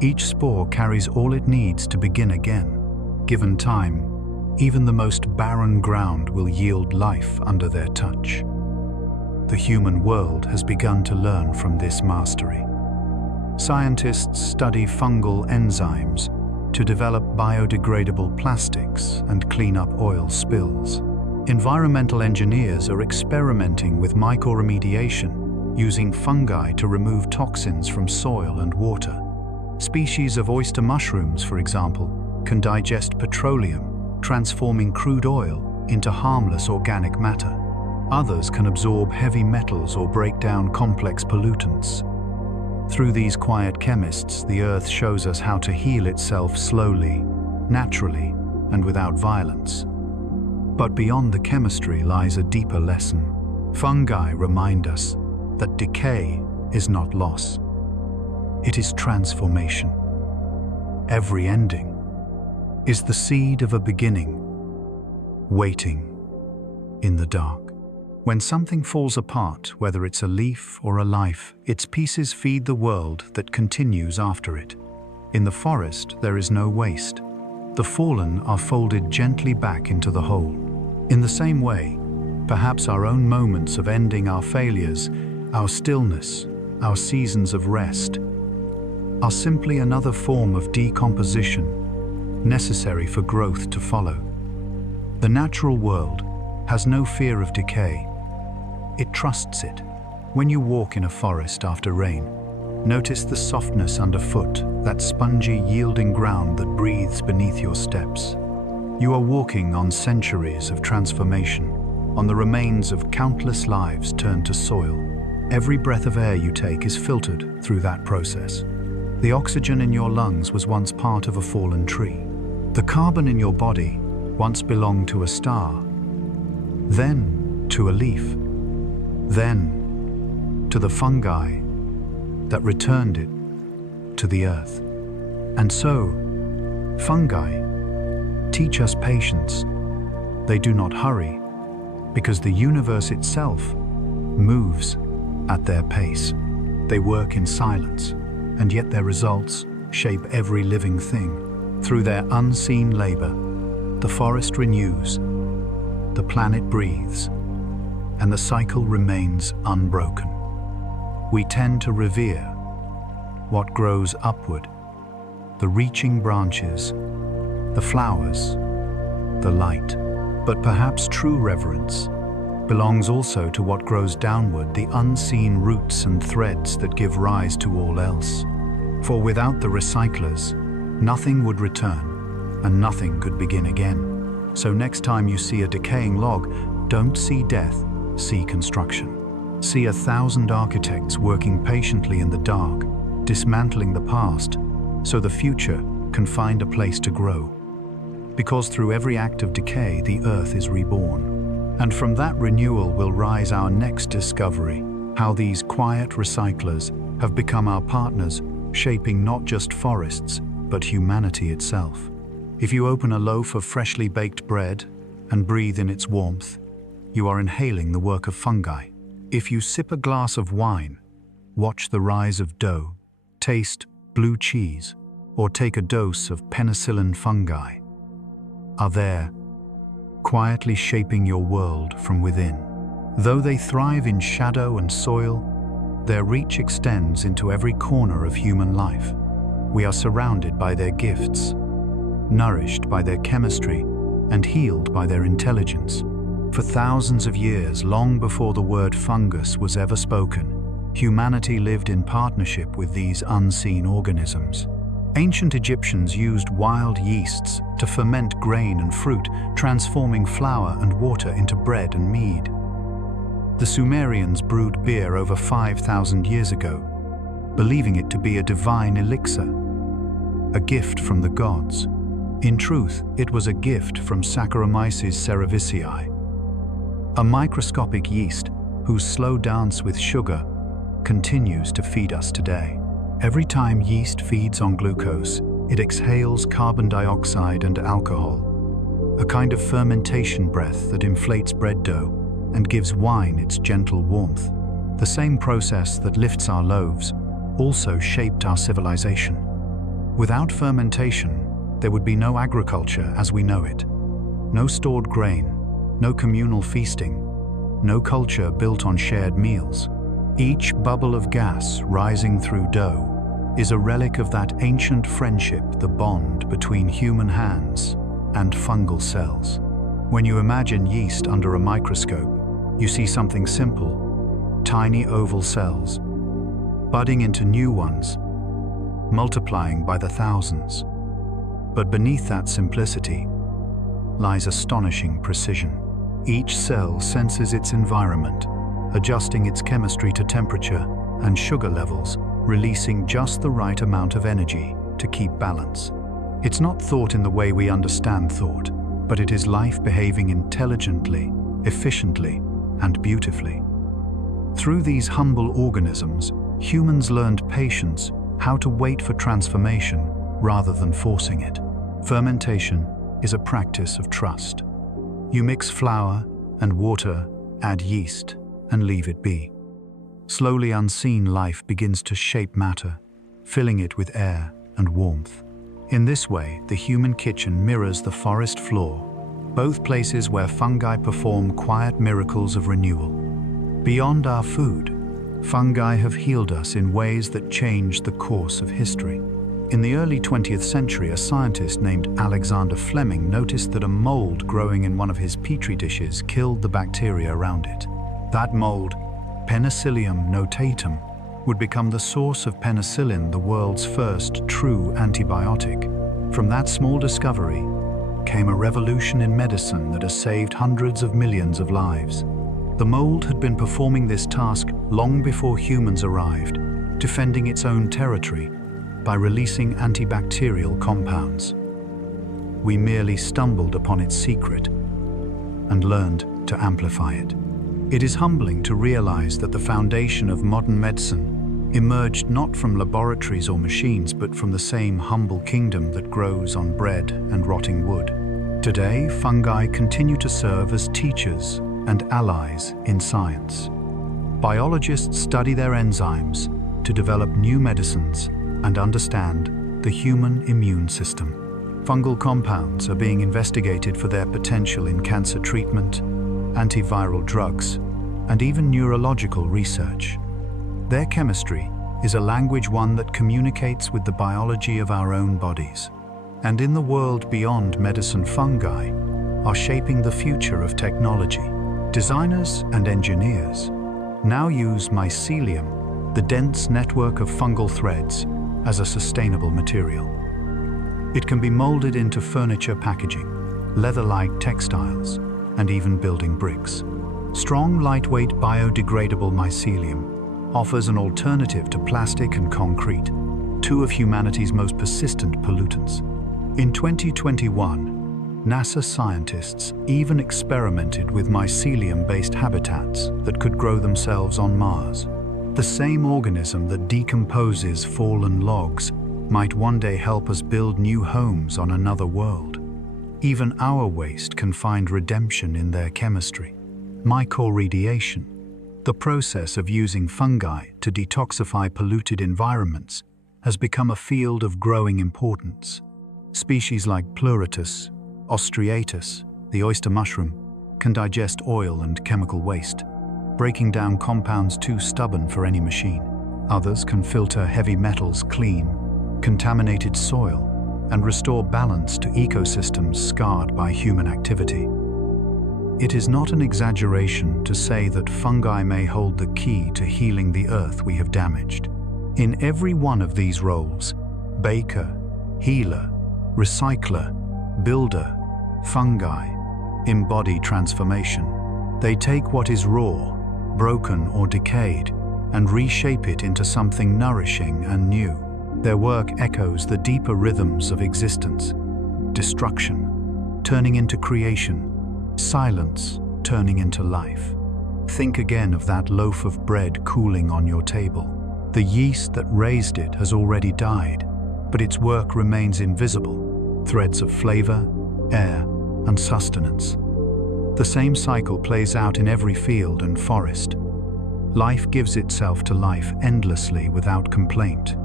Each spore carries all it needs to begin again. Given time, even the most barren ground will yield life under their touch. The human world has begun to learn from this mastery. Scientists study fungal enzymes to develop biodegradable plastics and clean up oil spills. Environmental engineers are experimenting with mycoremediation, using fungi to remove toxins from soil and water. Species of oyster mushrooms, for example, can digest petroleum, transforming crude oil into harmless organic matter. Others can absorb heavy metals or break down complex pollutants. Through these quiet chemists, the Earth shows us how to heal itself slowly, naturally, and without violence. But beyond the chemistry lies a deeper lesson. Fungi remind us that decay is not loss. It is transformation. Every ending is the seed of a beginning, waiting in the dark. When something falls apart, whether it's a leaf or a life, its pieces feed the world that continues after it. In the forest, there is no waste. The fallen are folded gently back into the whole. In the same way, perhaps our own moments of ending, our failures, our stillness, our seasons of rest, are simply another form of decomposition necessary for growth to follow. The natural world has no fear of decay. It trusts it. When you walk in a forest after rain, notice the softness underfoot, that spongy, yielding ground that breathes beneath your steps. You are walking on centuries of transformation, on the remains of countless lives turned to soil. Every breath of air you take is filtered through that process. The oxygen in your lungs was once part of a fallen tree. The carbon in your body once belonged to a star, then to a leaf, then to the fungi that returned it to the earth. And so, fungi teach us patience. They do not hurry, because the universe itself moves at their pace. They work in silence, and yet their results shape every living thing. Through their unseen labor, the forest renews, the planet breathes, and the cycle remains unbroken. We tend to revere what grows upward, the reaching branches, the flowers, the light. But perhaps true reverence belongs also to what grows downward, the unseen roots and threads that give rise to all else. For without the recyclers, nothing would return, and nothing could begin again. So next time you see a decaying log, don't see death, see construction. See 1,000 architects working patiently in the dark, dismantling the past, so the future can find a place to grow. Because through every act of decay, the earth is reborn. And from that renewal will rise our next discovery, how these quiet recyclers have become our partners, shaping not just forests, but humanity itself. If you open a loaf of freshly baked bread and breathe in its warmth, you are inhaling the work of fungi. If you sip a glass of wine, watch the rise of dough, taste blue cheese, or take a dose of penicillin fungi, are there, quietly shaping your world from within. Though they thrive in shadow and soil, their reach extends into every corner of human life. We are surrounded by their gifts, nourished by their chemistry, and healed by their intelligence. For thousands of years, long before the word fungus was ever spoken, humanity lived in partnership with these unseen organisms. Ancient Egyptians used wild yeasts to ferment grain and fruit, transforming flour and water into bread and mead. The Sumerians brewed beer over 5,000 years ago, believing it to be a divine elixir, a gift from the gods. In truth, it was a gift from Saccharomyces cerevisiae, a microscopic yeast whose slow dance with sugar continues to feed us today. Every time yeast feeds on glucose, it exhales carbon dioxide and alcohol, a kind of fermentation breath that inflates bread dough and gives wine its gentle warmth. The same process that lifts our loaves also shaped our civilization. Without fermentation, there would be no agriculture as we know it, no stored grain, no communal feasting, no culture built on shared meals. Each bubble of gas rising through dough is a relic of that ancient friendship, the bond between human hands and fungal cells. When you imagine yeast under a microscope, you see something simple, tiny oval cells, budding into new ones, multiplying by the thousands. But beneath that simplicity lies astonishing precision. Each cell senses its environment, adjusting its chemistry to temperature and sugar levels, releasing just the right amount of energy to keep balance. It's not thought in the way we understand thought, but it is life behaving intelligently, efficiently, and beautifully. Through these humble organisms, humans learned patience, how to wait for transformation rather than forcing it. Fermentation is a practice of trust. You mix flour and water, add yeast, and leave it be. Slowly, unseen life begins to shape matter, filling it with air and warmth. In this way, the human kitchen mirrors the forest floor, both places where fungi perform quiet miracles of renewal. Beyond our food, fungi have healed us in ways that changed the course of history. In the early 20th century, a scientist named Alexander Fleming noticed that a mold growing in one of his petri dishes killed the bacteria around it. That mold, Penicillium notatum, would become the source of penicillin, the world's first true antibiotic. From that small discovery came a revolution in medicine that has saved hundreds of millions of lives. The mold had been performing this task long before humans arrived, defending its own territory by releasing antibacterial compounds. We merely stumbled upon its secret and learned to amplify it. It is humbling to realize that the foundation of modern medicine emerged not from laboratories or machines, but from the same humble kingdom that grows on bread and rotting wood. Today, fungi continue to serve as teachers and allies in science. Biologists study their enzymes to develop new medicines and understand the human immune system. Fungal compounds are being investigated for their potential in cancer treatment, antiviral drugs, and even neurological research. Their chemistry is a language, one that communicates with the biology of our own bodies. And in the world beyond medicine, fungi are shaping the future of technology. Designers and engineers now use mycelium, the dense network of fungal threads, as a sustainable material. It can be molded into furniture packaging, leather-like textiles, and even building bricks. Strong, lightweight, biodegradable mycelium offers an alternative to plastic and concrete, two of humanity's most persistent pollutants. In 2021, NASA scientists even experimented with mycelium-based habitats that could grow themselves on Mars. The same organism that decomposes fallen logs might one day help us build new homes on another world. Even our waste can find redemption in their chemistry. Mycorrhidiation, the process of using fungi to detoxify polluted environments, has become a field of growing importance. Species like Pleuratus, Ostreatus, the oyster mushroom, can digest oil and chemical waste, breaking down compounds too stubborn for any machine. Others can filter heavy metals clean, contaminated soil, and restore balance to ecosystems scarred by human activity. It is not an exaggeration to say that fungi may hold the key to healing the earth we have damaged. In every one of these roles, baker, healer, recycler, builder, fungi embody transformation. They take what is raw, broken, or decayed and reshape it into something nourishing and new. Their work echoes the deeper rhythms of existence: destruction turning into creation, silence turning into life. Think again of that loaf of bread cooling on your table. The yeast that raised it has already died, but its work remains invisible: threads of flavor, air, and sustenance. The same cycle plays out in every field and forest. Life gives itself to life endlessly without complaint.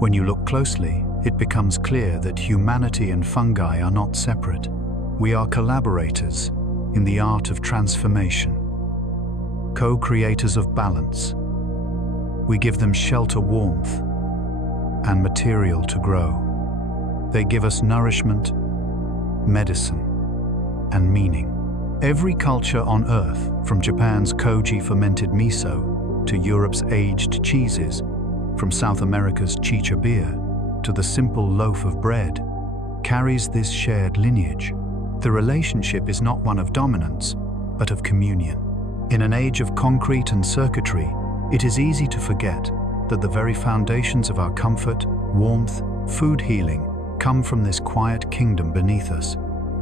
When you look closely, it becomes clear that humanity and fungi are not separate. We are collaborators in the art of transformation, co-creators of balance. We give them shelter, warmth, and material to grow. They give us nourishment, medicine, and meaning. Every culture on Earth, from Japan's koji fermented miso to Europe's aged cheeses, from South America's chicha beer to the simple loaf of bread, carries this shared lineage. The relationship is not one of dominance, but of communion. In an age of concrete and circuitry, it is easy to forget that the very foundations of our comfort, warmth, food, healing come from this quiet kingdom beneath us.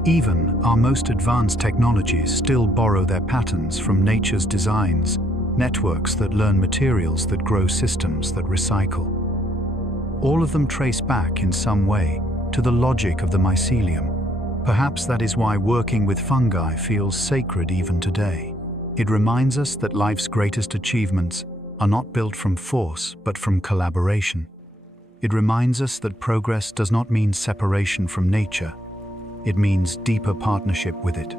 Even our most advanced technologies still borrow their patterns from nature's designs, networks that learn materials that grow systems that recycle. All of them trace back in some way to the logic of the mycelium. Perhaps that is why working with fungi feels sacred even today. It reminds us that life's greatest achievements are not built from force, but from collaboration. It reminds us that progress does not mean separation from nature. It means deeper partnership with it.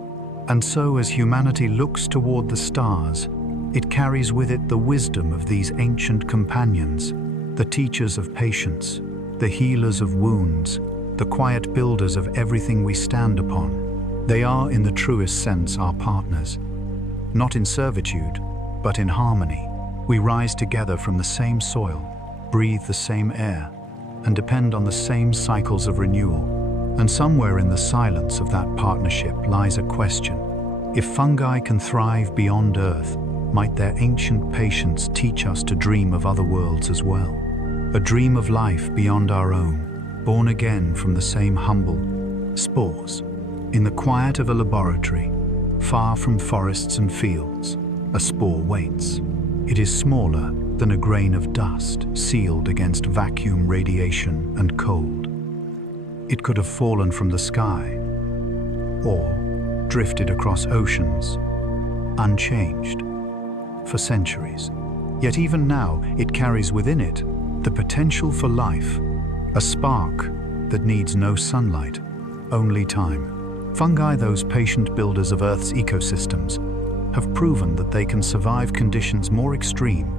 And so, as humanity looks toward the stars, it carries with it the wisdom of these ancient companions, the teachers of patience, the healers of wounds, the quiet builders of everything we stand upon. They are, in the truest sense, our partners. Not in servitude, but in harmony. We rise together from the same soil, breathe the same air, and depend on the same cycles of renewal. And somewhere in the silence of that partnership lies a question. If fungi can thrive beyond Earth, might their ancient patience teach us to dream of other worlds as well? A dream of life beyond our own, born again from the same humble spores. In the quiet of a laboratory, far from forests and fields, a spore waits. It is smaller than a grain of dust, sealed against vacuum, radiation, and cold. It could have fallen from the sky, or drifted across oceans, unchanged, for centuries. Yet even now, it carries within it the potential for life, a spark that needs no sunlight, only time. Fungi, those patient builders of Earth's ecosystems, have proven that they can survive conditions more extreme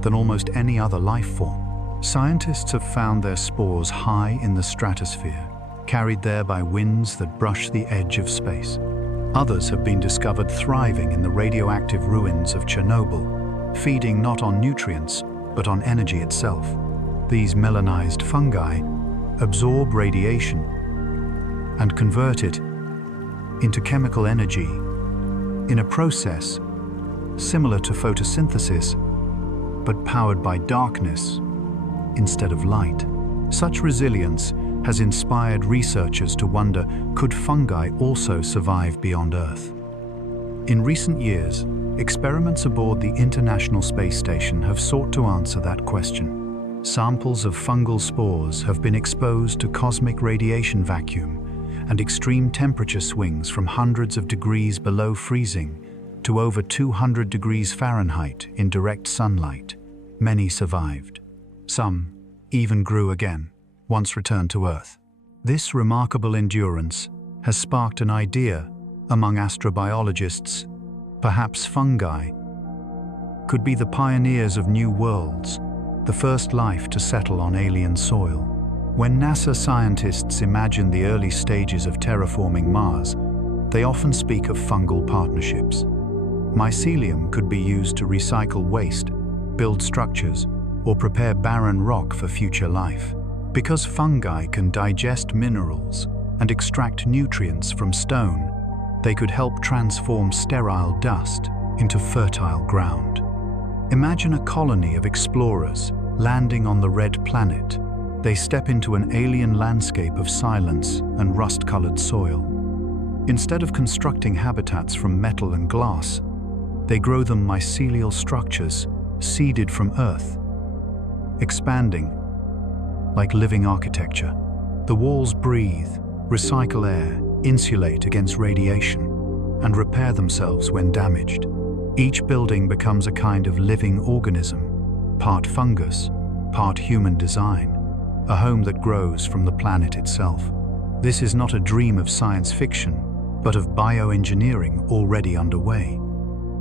than almost any other life form. Scientists have found their spores high in the stratosphere, carried there by winds that brush the edge of space. Others have been discovered thriving in the radioactive ruins of Chernobyl, feeding not on nutrients, but on energy itself. These melanized fungi absorb radiation and convert it into chemical energy in a process similar to photosynthesis, but powered by darkness instead of light. Such resilience has inspired researchers to wonder, could fungi also survive beyond Earth? In recent years, experiments aboard the International Space Station have sought to answer that question. Samples of fungal spores have been exposed to cosmic radiation vacuum and extreme temperature swings from hundreds of degrees below freezing to over 200 degrees Fahrenheit in direct sunlight. Many survived. Some even grew again, once returned to Earth. This remarkable endurance has sparked an idea among astrobiologists. Perhaps fungi could be the pioneers of new worlds, the first life to settle on alien soil. When NASA scientists imagine the early stages of terraforming Mars, they often speak of fungal partnerships. Mycelium could be used to recycle waste, build structures, or prepare barren rock for future life. Because fungi can digest minerals and extract nutrients from stone, they could help transform sterile dust into fertile ground. Imagine a colony of explorers landing on the red planet. They step into an alien landscape of silence and rust-colored soil. Instead of constructing habitats from metal and glass, they grow them mycelial structures seeded from Earth, expanding like living architecture. The walls breathe, recycle air, insulate against radiation, and repair themselves when damaged. Each building becomes a kind of living organism, part fungus, part human design, a home that grows from the planet itself. This is not a dream of science fiction, but of bioengineering already underway.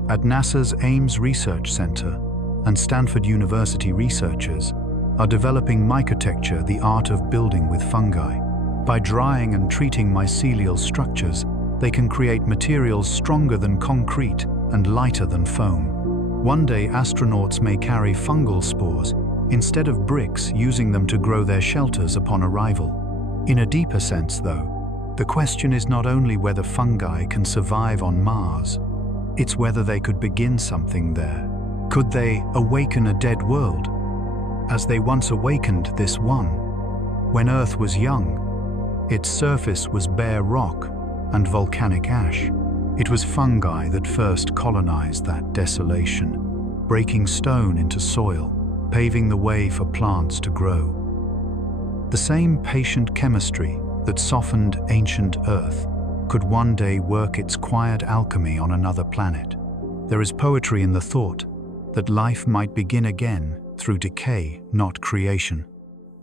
At NASA's Ames Research Center and Stanford University researchers are developing mycotecture, the art of building with fungi. By drying and treating mycelial structures, they can create materials stronger than concrete and lighter than foam. One day, astronauts may carry fungal spores instead of bricks, using them to grow their shelters upon arrival. In a deeper sense, though, the question is not only whether fungi can survive on Mars, it's whether they could begin something there. Could they awaken a dead world, as they once awakened this one? When Earth was young, its surface was bare rock and volcanic ash. It was fungi that first colonized that desolation. breaking stone into soil, paving the way for plants to grow. The same patient chemistry that softened ancient Earth could one day work its quiet alchemy on another planet. There is poetry in the thought that life might begin again through decay, not creation.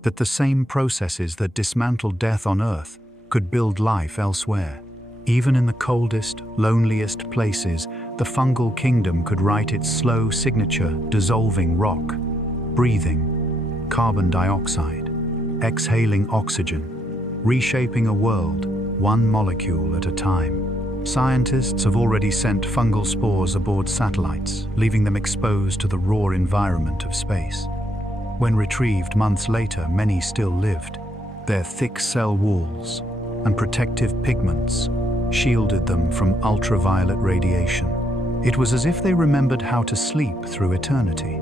That the same processes that dismantled death on Earth could build life elsewhere. Even in the coldest, loneliest places, the fungal kingdom could write its slow signature, dissolving rock, breathing carbon dioxide, exhaling oxygen, reshaping a world, one molecule at a time. Scientists have already sent fungal spores aboard satellites, leaving them exposed to the raw environment of space. When retrieved months later, many still lived. Their thick cell walls and protective pigments shielded them from ultraviolet radiation. It was as if they remembered how to sleep through eternity.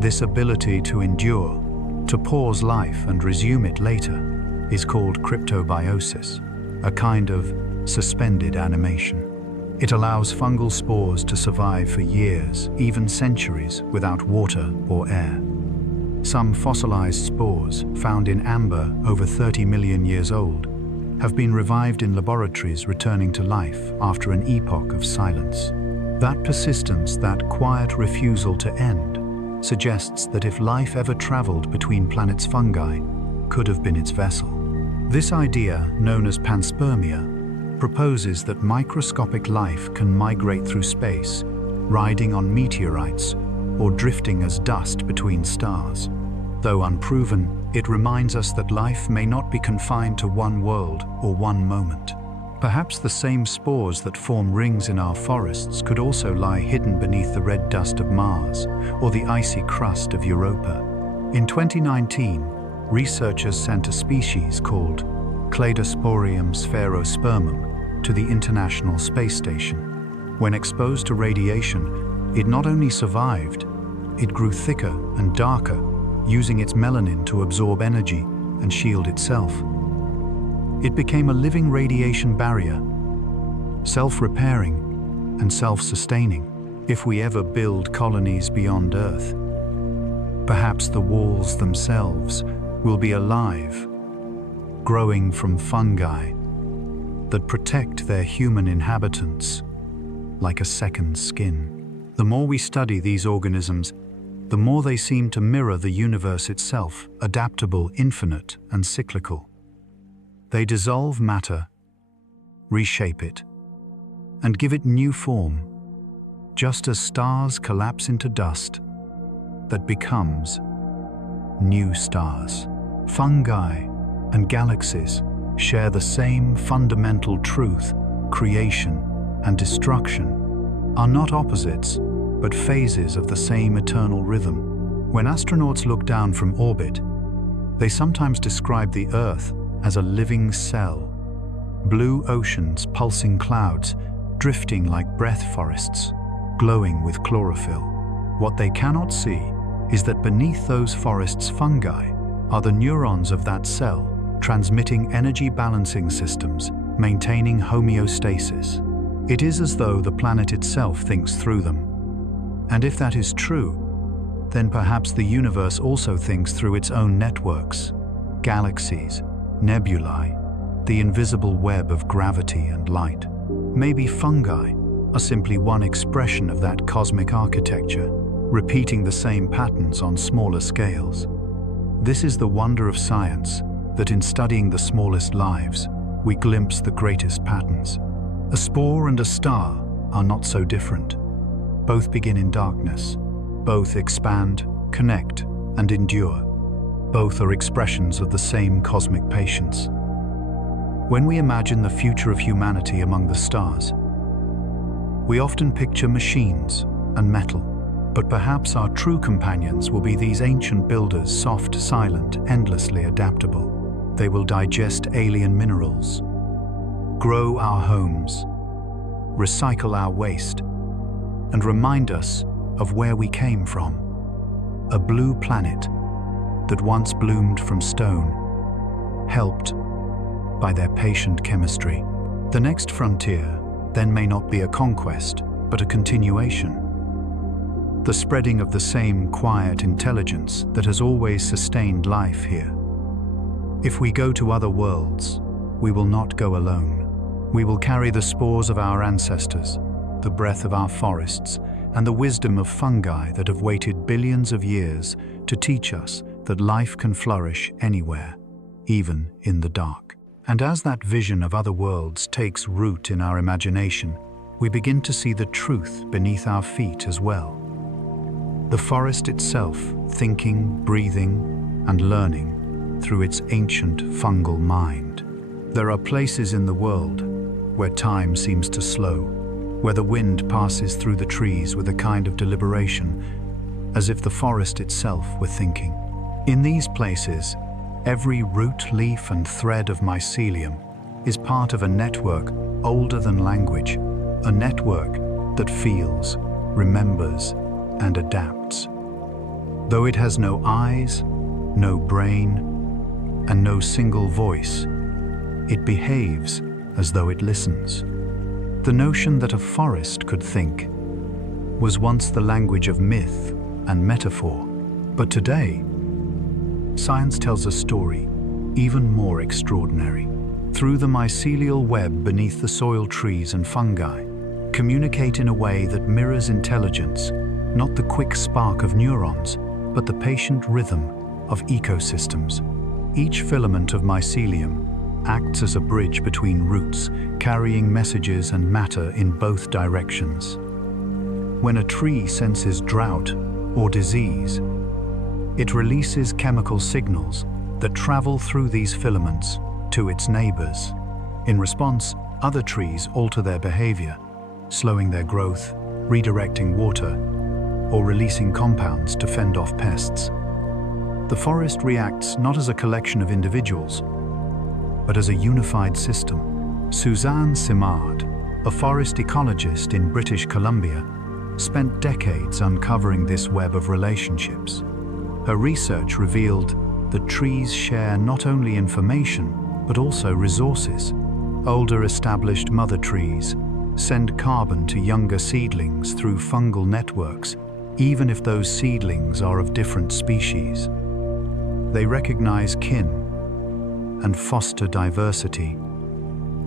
This ability to endure, to pause life and resume it later, is called cryptobiosis, a kind of suspended animation. It allows fungal spores to survive for years, even centuries, without water or air. Some fossilized spores, found in amber over 30 million years old, have been revived in laboratories, returning to life after an epoch of silence. That persistence, that quiet refusal to end, suggests that if life ever traveled between planets, fungi could have been its vessel. This idea, known as panspermia, proposes that microscopic life can migrate through space, riding on meteorites or drifting as dust between stars. Though unproven, it reminds us that life may not be confined to one world or one moment. Perhaps the same spores that form rings in our forests could also lie hidden beneath the red dust of Mars or the icy crust of Europa. In 2019, researchers sent a species called Cladosporium sphaerospermum to the International Space Station. When exposed to radiation, it not only survived, it grew thicker and darker, using its melanin to absorb energy and shield itself. It became a living radiation barrier, self-repairing and self-sustaining. If we ever build colonies beyond Earth, perhaps the walls themselves will be alive, growing from fungi that protect their human inhabitants like a second skin. The more we study these organisms, the more they seem to mirror the universe itself, adaptable, infinite, and cyclical. They dissolve matter, reshape it, and give it new form, just as stars collapse into dust that becomes new stars. Fungi and galaxies share the same fundamental truth: creation and destruction are not opposites, but phases of the same eternal rhythm. When astronauts look down from orbit, they sometimes describe the Earth as a living cell. Blue oceans, pulsing clouds, drifting like breath forests, glowing with chlorophyll. What they cannot see is that beneath those forests, fungi are the neurons of that cell, transmitting energy balancing systems, maintaining homeostasis. It is as though the planet itself thinks through them. And if that is true, then perhaps the universe also thinks through its own networks, galaxies, nebulae, the invisible web of gravity and light. Maybe fungi are simply one expression of that cosmic architecture, repeating the same patterns on smaller scales. This is the wonder of science, that in studying the smallest lives, we glimpse the greatest patterns. A spore and a star are not so different. Both begin in darkness. Both expand, connect, and endure. Both are expressions of the same cosmic patience. When we imagine the future of humanity among the stars, we often picture machines and metal. But perhaps our true companions will be these ancient builders, soft, silent, endlessly adaptable. They will digest alien minerals, grow our homes, recycle our waste, and remind us of where we came from. A blue planet that once bloomed from stone, helped by their patient chemistry. The next frontier then may not be a conquest, but a continuation. the spreading of the same quiet intelligence that has always sustained life here. If we go to other worlds, we will not go alone. We will carry the spores of our ancestors, the breath of our forests, and the wisdom of fungi that have waited billions of years to teach us that life can flourish anywhere, even in the dark. And as that vision of other worlds takes root in our imagination, we begin to see the truth beneath our feet as well. The forest itself, thinking, breathing, and learning through its ancient fungal mind. There are places in the world where time seems to slow, where the wind passes through the trees with a kind of deliberation, as if the forest itself were thinking. In these places, every root, leaf, and thread of mycelium is part of a network older than language, a network that feels, remembers, and adapts. Though it has no eyes, no brain, and no single voice, it behaves as though it listens. The notion that a forest could think was once the language of myth and metaphor, but today, science tells a story even more extraordinary. Through the mycelial web beneath the soil, trees and fungi communicate in a way that mirrors intelligence, not the quick spark of neurons, but the patient rhythm of ecosystems. Each filament of mycelium acts as a bridge between roots, carrying messages and matter in both directions. When a tree senses drought or disease, it releases chemical signals that travel through these filaments to its neighbors. In response, other trees alter their behavior, slowing their growth, redirecting water, or releasing compounds to fend off pests. The forest reacts not as a collection of individuals, but as a unified system. Suzanne Simard, a forest ecologist in British Columbia, spent decades uncovering this web of relationships. Her research revealed that trees share not only information, but also resources. Older established mother trees send carbon to younger seedlings through fungal networks, even if those seedlings are of different species. They recognize kin and foster diversity,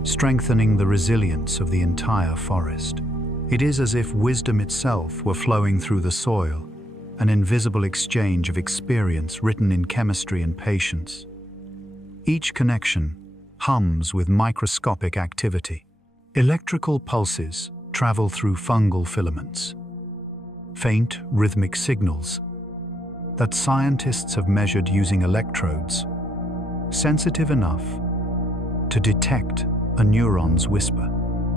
strengthening the resilience of the entire forest. It is as if wisdom itself were flowing through the soil, an invisible exchange of experience written in chemistry and patience. Each connection hums with microscopic activity. Electrical pulses travel through fungal filaments, faint rhythmic signals that scientists have measured using electrodes, sensitive enough to detect a neuron's whisper.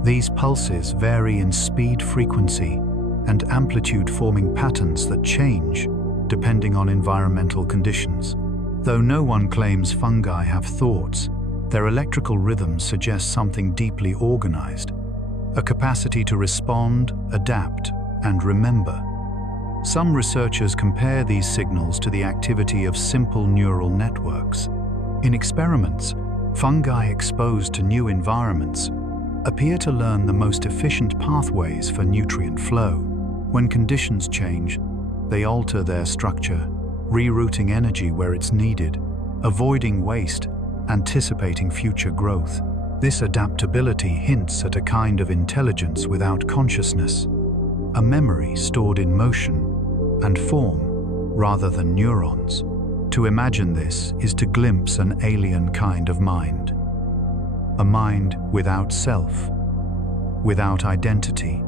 These pulses vary in speed, frequency, and amplitude, forming patterns that change depending on environmental conditions. Though no one claims fungi have thoughts, their electrical rhythms suggest something deeply organized, a capacity to respond, adapt, and remember. Some researchers compare these signals to the activity of simple neural networks. In experiments, fungi exposed to new environments appear to learn the most efficient pathways for nutrient flow. When conditions change, they alter their structure, rerouting energy where it's needed, avoiding waste, anticipating future growth. This adaptability hints at a kind of intelligence without consciousness, a memory stored in motion and form rather than neurons. To imagine this is to glimpse an alien kind of mind, a mind without self, without identity,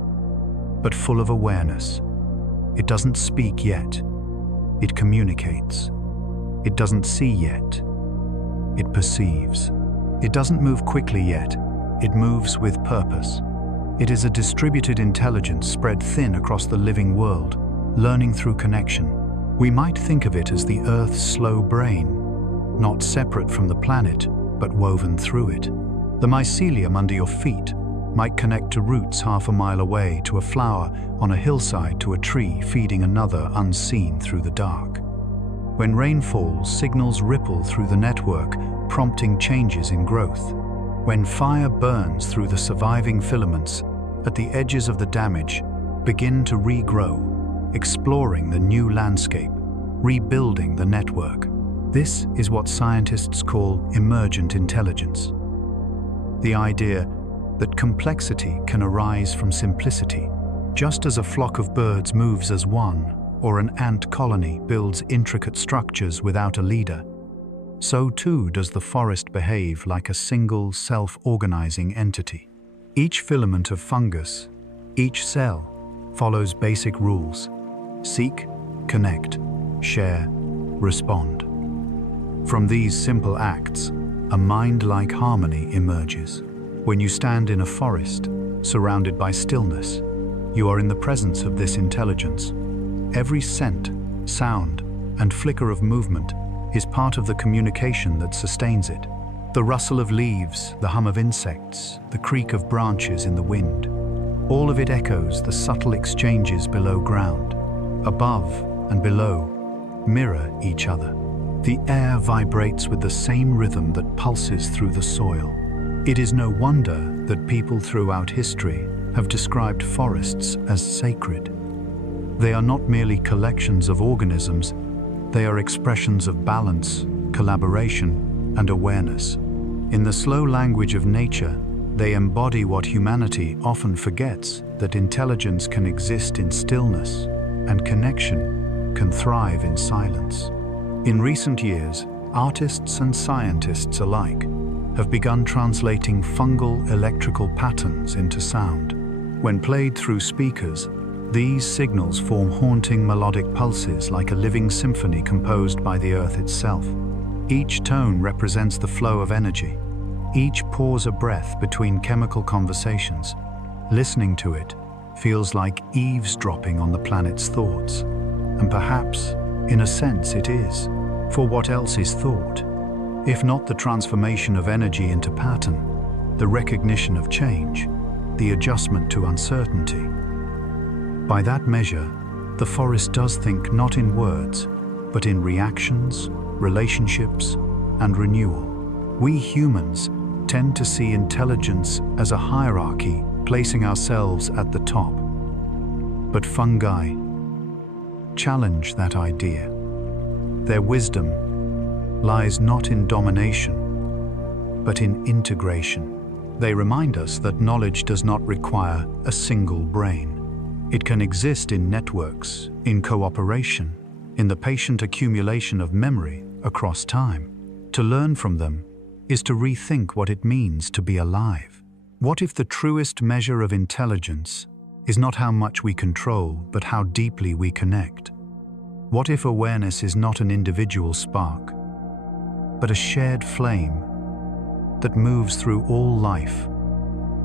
but full of awareness. It doesn't speak yet, it communicates. It doesn't see yet, it perceives. It doesn't move quickly yet, it moves with purpose. It is a distributed intelligence spread thin across the living world, learning through connection. We might think of it as the Earth's slow brain, not separate from the planet, but woven through it. The mycelium under your feet might connect to roots half a mile away, to a flower on a hillside, to a tree feeding another unseen through the dark. When rain falls, signals ripple through the network, prompting changes in growth. When fire burns through the surviving filaments, at the edges of the damage begin to regrow, exploring the new landscape, rebuilding the network. This is what scientists call emergent intelligence. The idea that complexity can arise from simplicity. Just as a flock of birds moves as one, or an ant colony builds intricate structures without a leader, so too does the forest behave like a single self-organizing entity. Each filament of fungus, each cell, follows basic rules: seek, connect, share, respond. From these simple acts, a mind-like harmony emerges. When you stand in a forest, surrounded by stillness, you are in the presence of this intelligence. Every scent, sound, and flicker of movement is part of the communication that sustains it. The rustle of leaves, the hum of insects, the creak of branches in the wind, all of it echoes the subtle exchanges below ground. Above and below mirror each other. The air vibrates with the same rhythm that pulses through the soil. It is no wonder that people throughout history have described forests as sacred. They are not merely collections of organisms, they are expressions of balance, collaboration, and awareness. In the slow language of nature, they embody what humanity often forgets: that intelligence can exist in stillness, and connection can thrive in silence. In recent years, artists and scientists alike have begun translating fungal electrical patterns into sound. When played through speakers, these signals form haunting melodic pulses like a living symphony composed by the earth itself. Each tone represents the flow of energy. Each pause a breath between chemical conversations. Listening to it feels like eavesdropping on the planet's thoughts. And perhaps, in a sense, it is. For what else is thought, if not the transformation of energy into pattern, the recognition of change, the adjustment to uncertainty? By that measure, the forest does think not in words, but in reactions, relationships, and renewal. We humans tend to see intelligence as a hierarchy, placing ourselves at the top. But fungi challenge that idea. Their wisdom lies not in domination, but in integration. They remind us that knowledge does not require a single brain. It can exist in networks, in cooperation, in the patient accumulation of memory across time. To learn from them is to rethink what it means to be alive. What if the truest measure of intelligence is not how much we control, but how deeply we connect? What if awareness is not an individual spark, but a shared flame that moves through all life,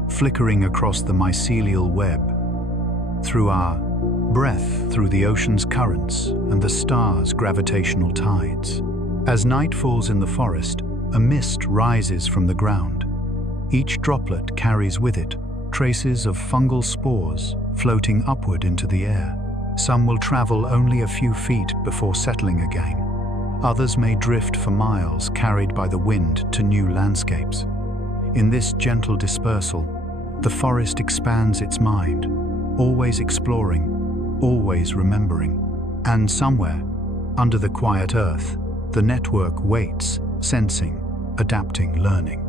flickering across the mycelial web, through our breath, through the ocean's currents, and the stars' gravitational tides? As night falls in the forest, a mist rises from the ground. Each droplet carries with it traces of fungal spores floating upward into the air. Some will travel only a few feet before settling again. Others may drift for miles, carried by the wind to new landscapes. In this gentle dispersal, the forest expands its mind, always exploring, always remembering. And somewhere, under the quiet earth, the network waits, sensing, adapting, learning.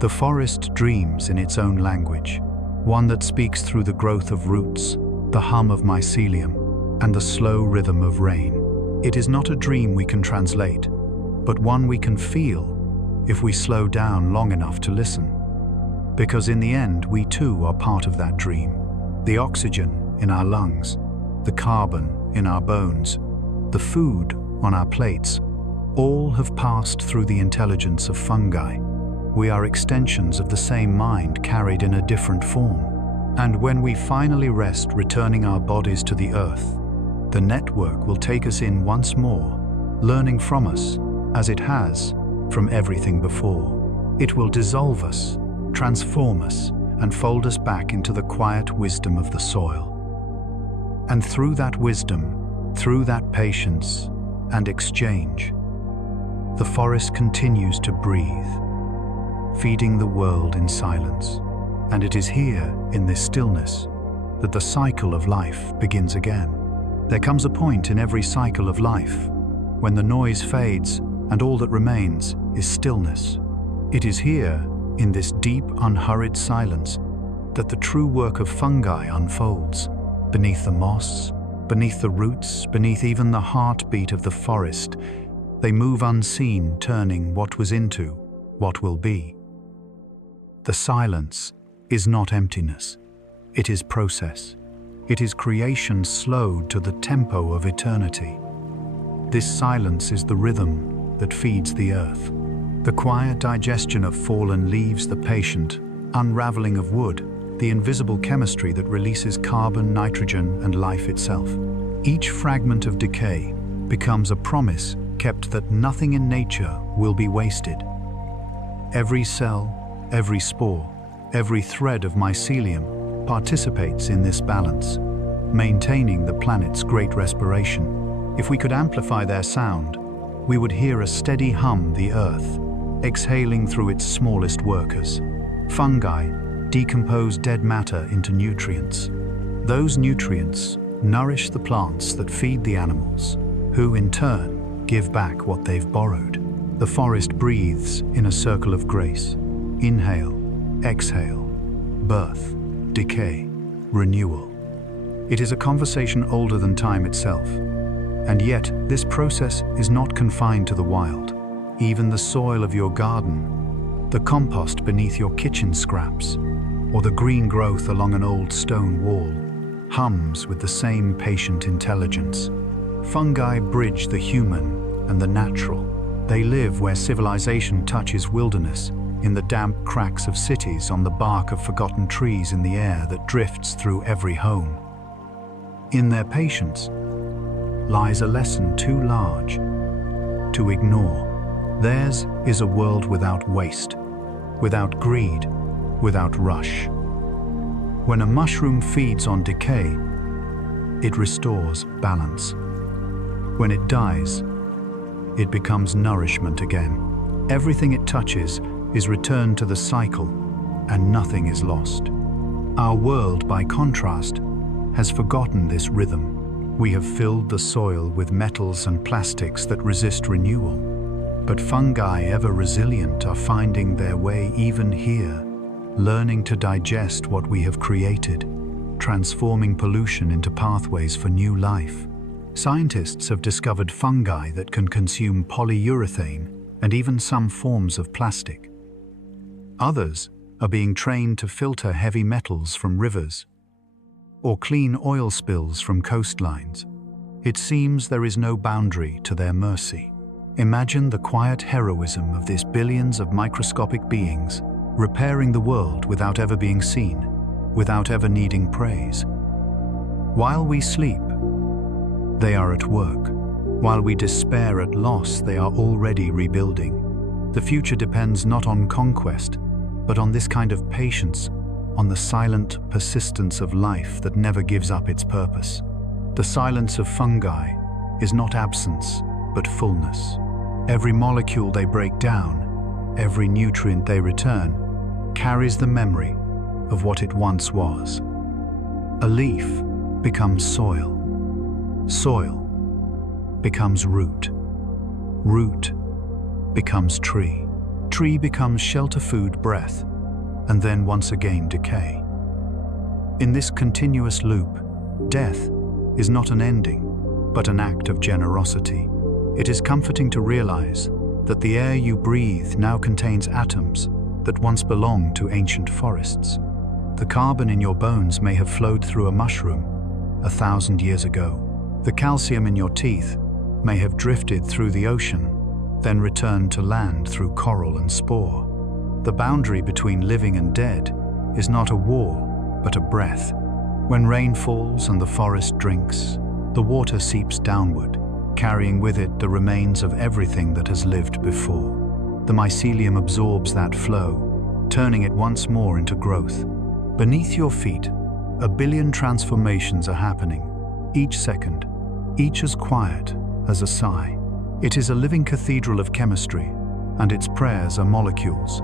The forest dreams in its own language, one that speaks through the growth of roots, the hum of mycelium, and the slow rhythm of rain. It is not a dream we can translate, but one we can feel if we slow down long enough to listen. Because in the end, we too are part of that dream. The oxygen in our lungs, the carbon in our bones, the food on our plates, all have passed through the intelligence of fungi. We are extensions of the same mind carried in a different form. And when we finally rest, returning our bodies to the earth, the network will take us in once more, learning from us, as it has from everything before. It will dissolve us, transform us, and fold us back into the quiet wisdom of the soil. And through that wisdom, through that patience and exchange, the forest continues to breathe, feeding the world in silence. And it is here, in this stillness, that the cycle of life begins again. There comes a point in every cycle of life when the noise fades and all that remains is stillness. It is here, in this deep, unhurried silence, that the true work of fungi unfolds. Beneath the moss, beneath the roots, beneath even the heartbeat of the forest, they move unseen, turning what was into what will be. The silence is not emptiness. It is process. It is creation slowed to the tempo of eternity. This silence is the rhythm that feeds the earth. The quiet digestion of fallen leaves, the patient unraveling of wood, the invisible chemistry that releases carbon, nitrogen, and life itself. Each fragment of decay becomes a promise kept that nothing in nature will be wasted. Every cell, every spore, every thread of mycelium participates in this balance, maintaining the planet's great respiration. If we could amplify their sound, we would hear a steady hum, the earth, exhaling through its smallest workers. Fungi decompose dead matter into nutrients. Those nutrients nourish the plants that feed the animals, who in turn give back what they've borrowed. The forest breathes in a circle of grace. Inhale, exhale, birth, decay, renewal. It is a conversation older than time itself. And yet, this process is not confined to the wild. Even the soil of your garden, the compost beneath your kitchen scraps, or the green growth along an old stone wall, hums with the same patient intelligence. Fungi bridge the human and the natural. They live where civilization touches wilderness, in the damp cracks of cities, on the bark of forgotten trees, in the air that drifts through every home. In their patience lies a lesson too large to ignore. Theirs is a world without waste, without greed, without rush. When a mushroom feeds on decay, it restores balance. When it dies, it becomes nourishment again. Everything it touches is returned to the cycle, and nothing is lost. Our world, by contrast, has forgotten this rhythm. We have filled the soil with metals and plastics that resist renewal. But fungi, ever resilient, are finding their way even here, learning to digest what we have created, transforming pollution into pathways for new life. Scientists have discovered fungi that can consume polyurethane and even some forms of plastic. Others are being trained to filter heavy metals from rivers or clean oil spills from coastlines. It seems there is no boundary to their mercy. Imagine the quiet heroism of these billions of microscopic beings, repairing the world without ever being seen, without ever needing praise. While we sleep, they are at work. While we despair at loss, they are already rebuilding. The future depends not on conquest, but on this kind of patience, on the silent persistence of life that never gives up its purpose. The silence of fungi is not absence, but fullness. Every molecule they break down, every nutrient they return, carries the memory of what it once was. A leaf becomes soil. Soil becomes root. Root becomes tree. Tree becomes shelter, food, breath, and then once again decay. In this continuous loop, death is not an ending, but an act of generosity. It is comforting to realize that the air you breathe now contains atoms that once belonged to ancient forests. The carbon in your bones may have flowed through a mushroom 1,000 years ago. The calcium in your teeth may have drifted through the ocean, then returned to land through coral and spore. The boundary between living and dead is not a wall, but a breath. When rain falls and the forest drinks, the water seeps downward, carrying with it the remains of everything that has lived before. The mycelium absorbs that flow, turning it once more into growth. Beneath your feet, 1 billion transformations are happening, each second, each as quiet as a sigh. It is a living cathedral of chemistry, and its prayers are molecules.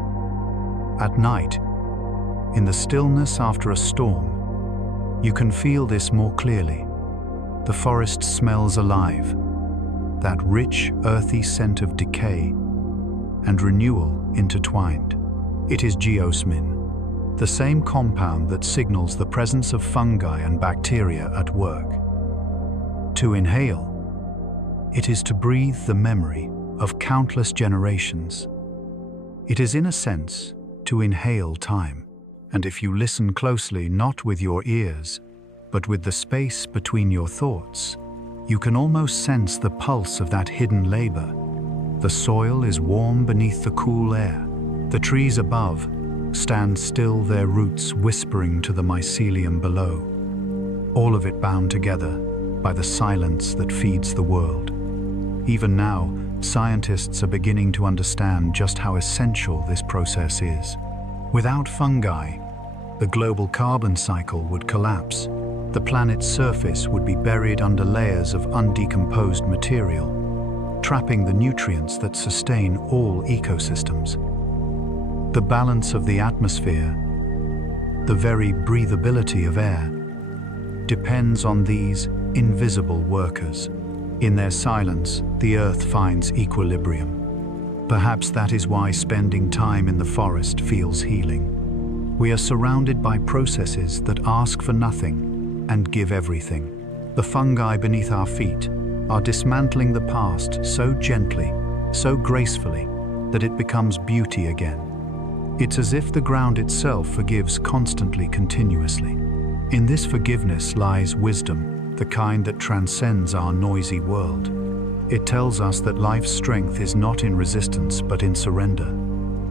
At night, in the stillness after a storm, you can feel this more clearly. the forest smells alive, that rich, earthy scent of decay and renewal intertwined. It is geosmin, the same compound that signals the presence of fungi and bacteria at work. To inhale, it is to breathe the memory of countless generations. It is, in a sense, to inhale time. And if you listen closely, not with your ears, but with the space between your thoughts, you can almost sense the pulse of that hidden labor. The soil is warm beneath the cool air. The trees above stand still, their roots whispering to the mycelium below. All of it bound together by the silence that feeds the world. Even now, scientists are beginning to understand just how essential this process is. Without fungi, the global carbon cycle would collapse. The planet's surface would be buried under layers of undecomposed material, trapping the nutrients that sustain all ecosystems. The balance of the atmosphere, the very breathability of air, depends on these invisible workers. In their silence, the earth finds equilibrium. Perhaps that is why spending time in the forest feels healing. We are surrounded by processes that ask for nothing and give everything. The fungi beneath our feet are dismantling the past so gently, so gracefully, that it becomes beauty again. It's as if the ground itself forgives constantly, continuously. In this forgiveness lies wisdom, the kind that transcends our noisy world. It tells us that life's strength is not in resistance but in surrender.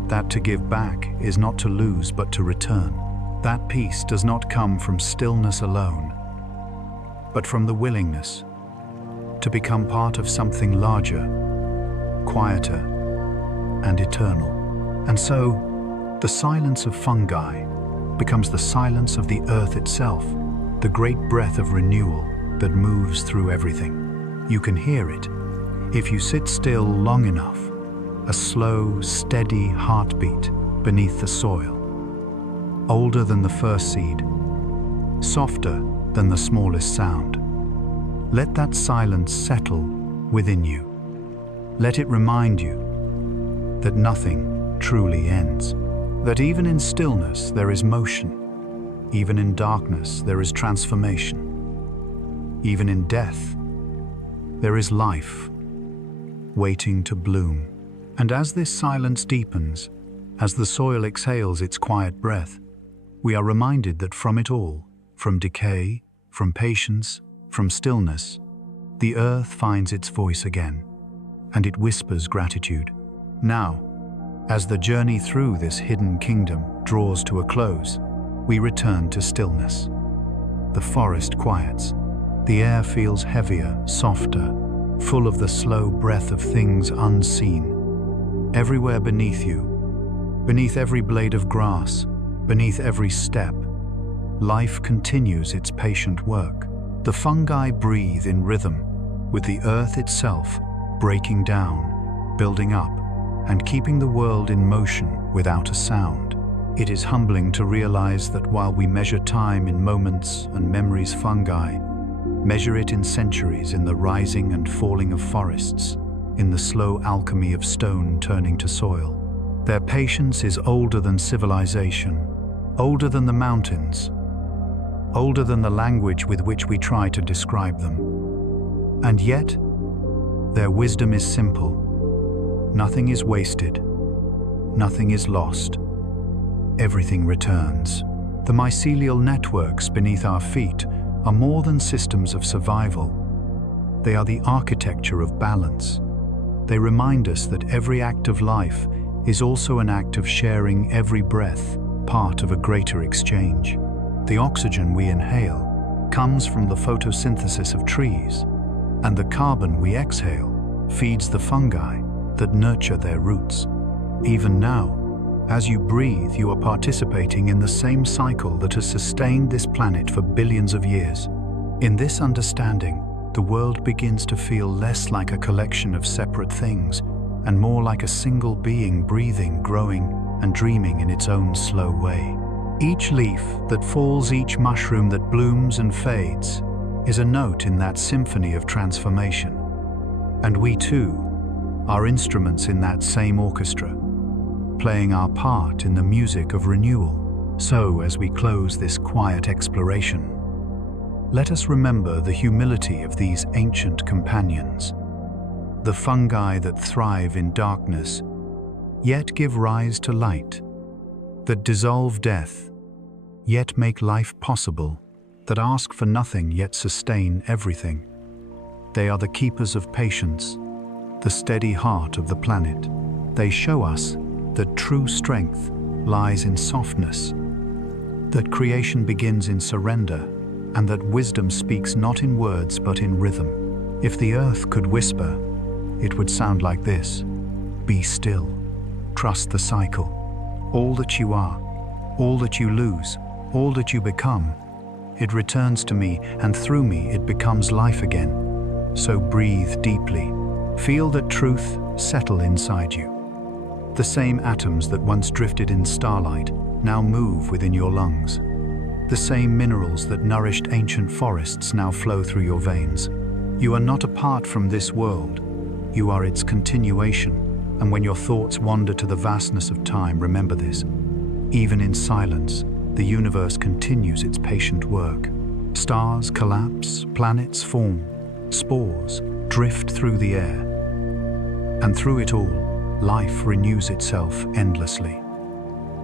That to give back is not to lose but to return. That peace does not come from stillness alone, but from the willingness to become part of something larger, quieter, and eternal. And so, the silence of fungi becomes the silence of the earth itself, the great breath of renewal that moves through everything. You can hear it if you sit still long enough, a slow, steady heartbeat beneath the soil, older than the first seed, softer than the smallest sound. Let that silence settle within you. Let it remind you that nothing truly ends, that even in stillness there is motion, even in darkness there is transformation, even in death there is life waiting to bloom. And as this silence deepens, as the soil exhales its quiet breath, we are reminded that from it all, from decay, from patience, from stillness, the earth finds its voice again, and it whispers gratitude. Now, as the journey through this hidden kingdom draws to a close, we return to stillness. The forest quiets. The air feels heavier, softer, full of the slow breath of things unseen. Everywhere beneath you, beneath every blade of grass, beneath every step, life continues its patient work. The fungi breathe in rhythm, with the earth itself breaking down, building up, and keeping the world in motion without a sound. It is humbling to realize that while we measure time in moments and memories, fungi measure it in centuries, in the rising and falling of forests, in the slow alchemy of stone turning to soil. Their patience is older than civilization, older than the mountains, older than the language with which we try to describe them. And yet, their wisdom is simple. Nothing is wasted, nothing is lost. Everything returns. The mycelial networks beneath our feet are more than systems of survival. They are the architecture of balance. They remind us that every act of life is also an act of sharing, every breath part of a greater exchange. The oxygen we inhale comes from the photosynthesis of trees, and the carbon we exhale feeds the fungi that nurture their roots. Even now, as you breathe, you are participating in the same cycle that has sustained this planet for billions of years. In this understanding, the world begins to feel less like a collection of separate things and more like a single being breathing, growing, and dreaming in its own slow way. Each leaf that falls, each mushroom that blooms and fades, is a note in that symphony of transformation. And we too are instruments in that same orchestra, playing our part in the music of renewal. So, as we close this quiet exploration, let us remember the humility of these ancient companions, the fungi that thrive in darkness, yet give rise to light, that dissolve death, yet make life possible, that ask for nothing yet sustain everything. They are the keepers of patience, the steady heart of the planet. They show us that true strength lies in softness, that creation begins in surrender, and that wisdom speaks not in words but in rhythm. If the earth could whisper, it would sound like this: be still, trust the cycle. All that you are, all that you lose, all that you become, it returns to me, and through me it becomes life again. So breathe deeply. Feel that truth settle inside you. The same atoms that once drifted in starlight now move within your lungs. The same minerals that nourished ancient forests now flow through your veins. You are not apart from this world. You are its continuation. And when your thoughts wander to the vastness of time, remember this: even in silence, the universe continues its patient work. Stars collapse, planets form, spores drift through the air. And through it all, life renews itself endlessly.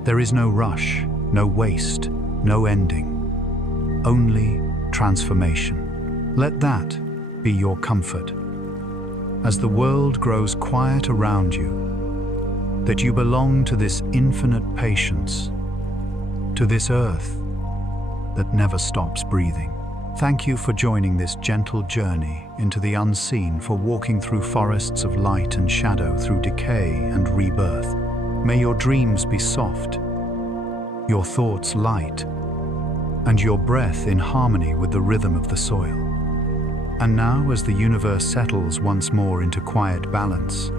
There is no rush, no waste, no ending, only transformation. Let that be your comfort. As the world grows quiet around you, that you belong to this infinite patience, to this earth that never stops breathing. Thank you for joining this gentle journey into the unseen, for walking through forests of light and shadow, through decay and rebirth. May your dreams be soft, your thoughts light, and your breath in harmony with the rhythm of the soil. And now, as the universe settles once more into quiet balance,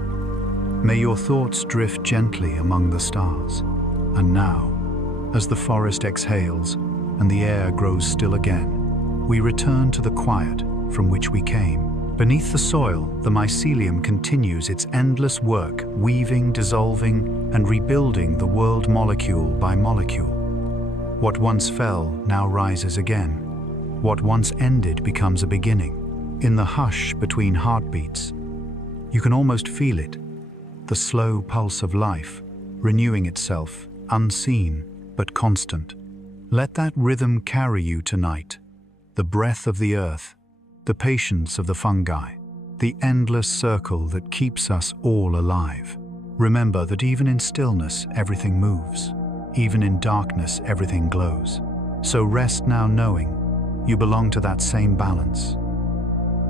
may your thoughts drift gently among the stars. And now, as the forest exhales and the air grows still again, we return to the quiet from which we came. Beneath the soil, the mycelium continues its endless work, weaving, dissolving, and rebuilding the world molecule by molecule. What once fell now rises again. What once ended becomes a beginning. In the hush between heartbeats, you can almost feel it, the slow pulse of life, renewing itself, unseen but constant. Let that rhythm carry you tonight. The breath of the earth, the patience of the fungi, the endless circle that keeps us all alive. Remember that even in stillness, everything moves. Even in darkness, everything glows. So rest now knowing you belong to that same balance,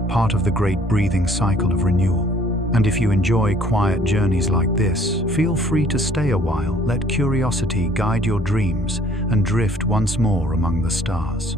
part of the great breathing cycle of renewal. And if you enjoy quiet journeys like this, feel free to stay a while. Let curiosity guide your dreams and drift once more among the stars.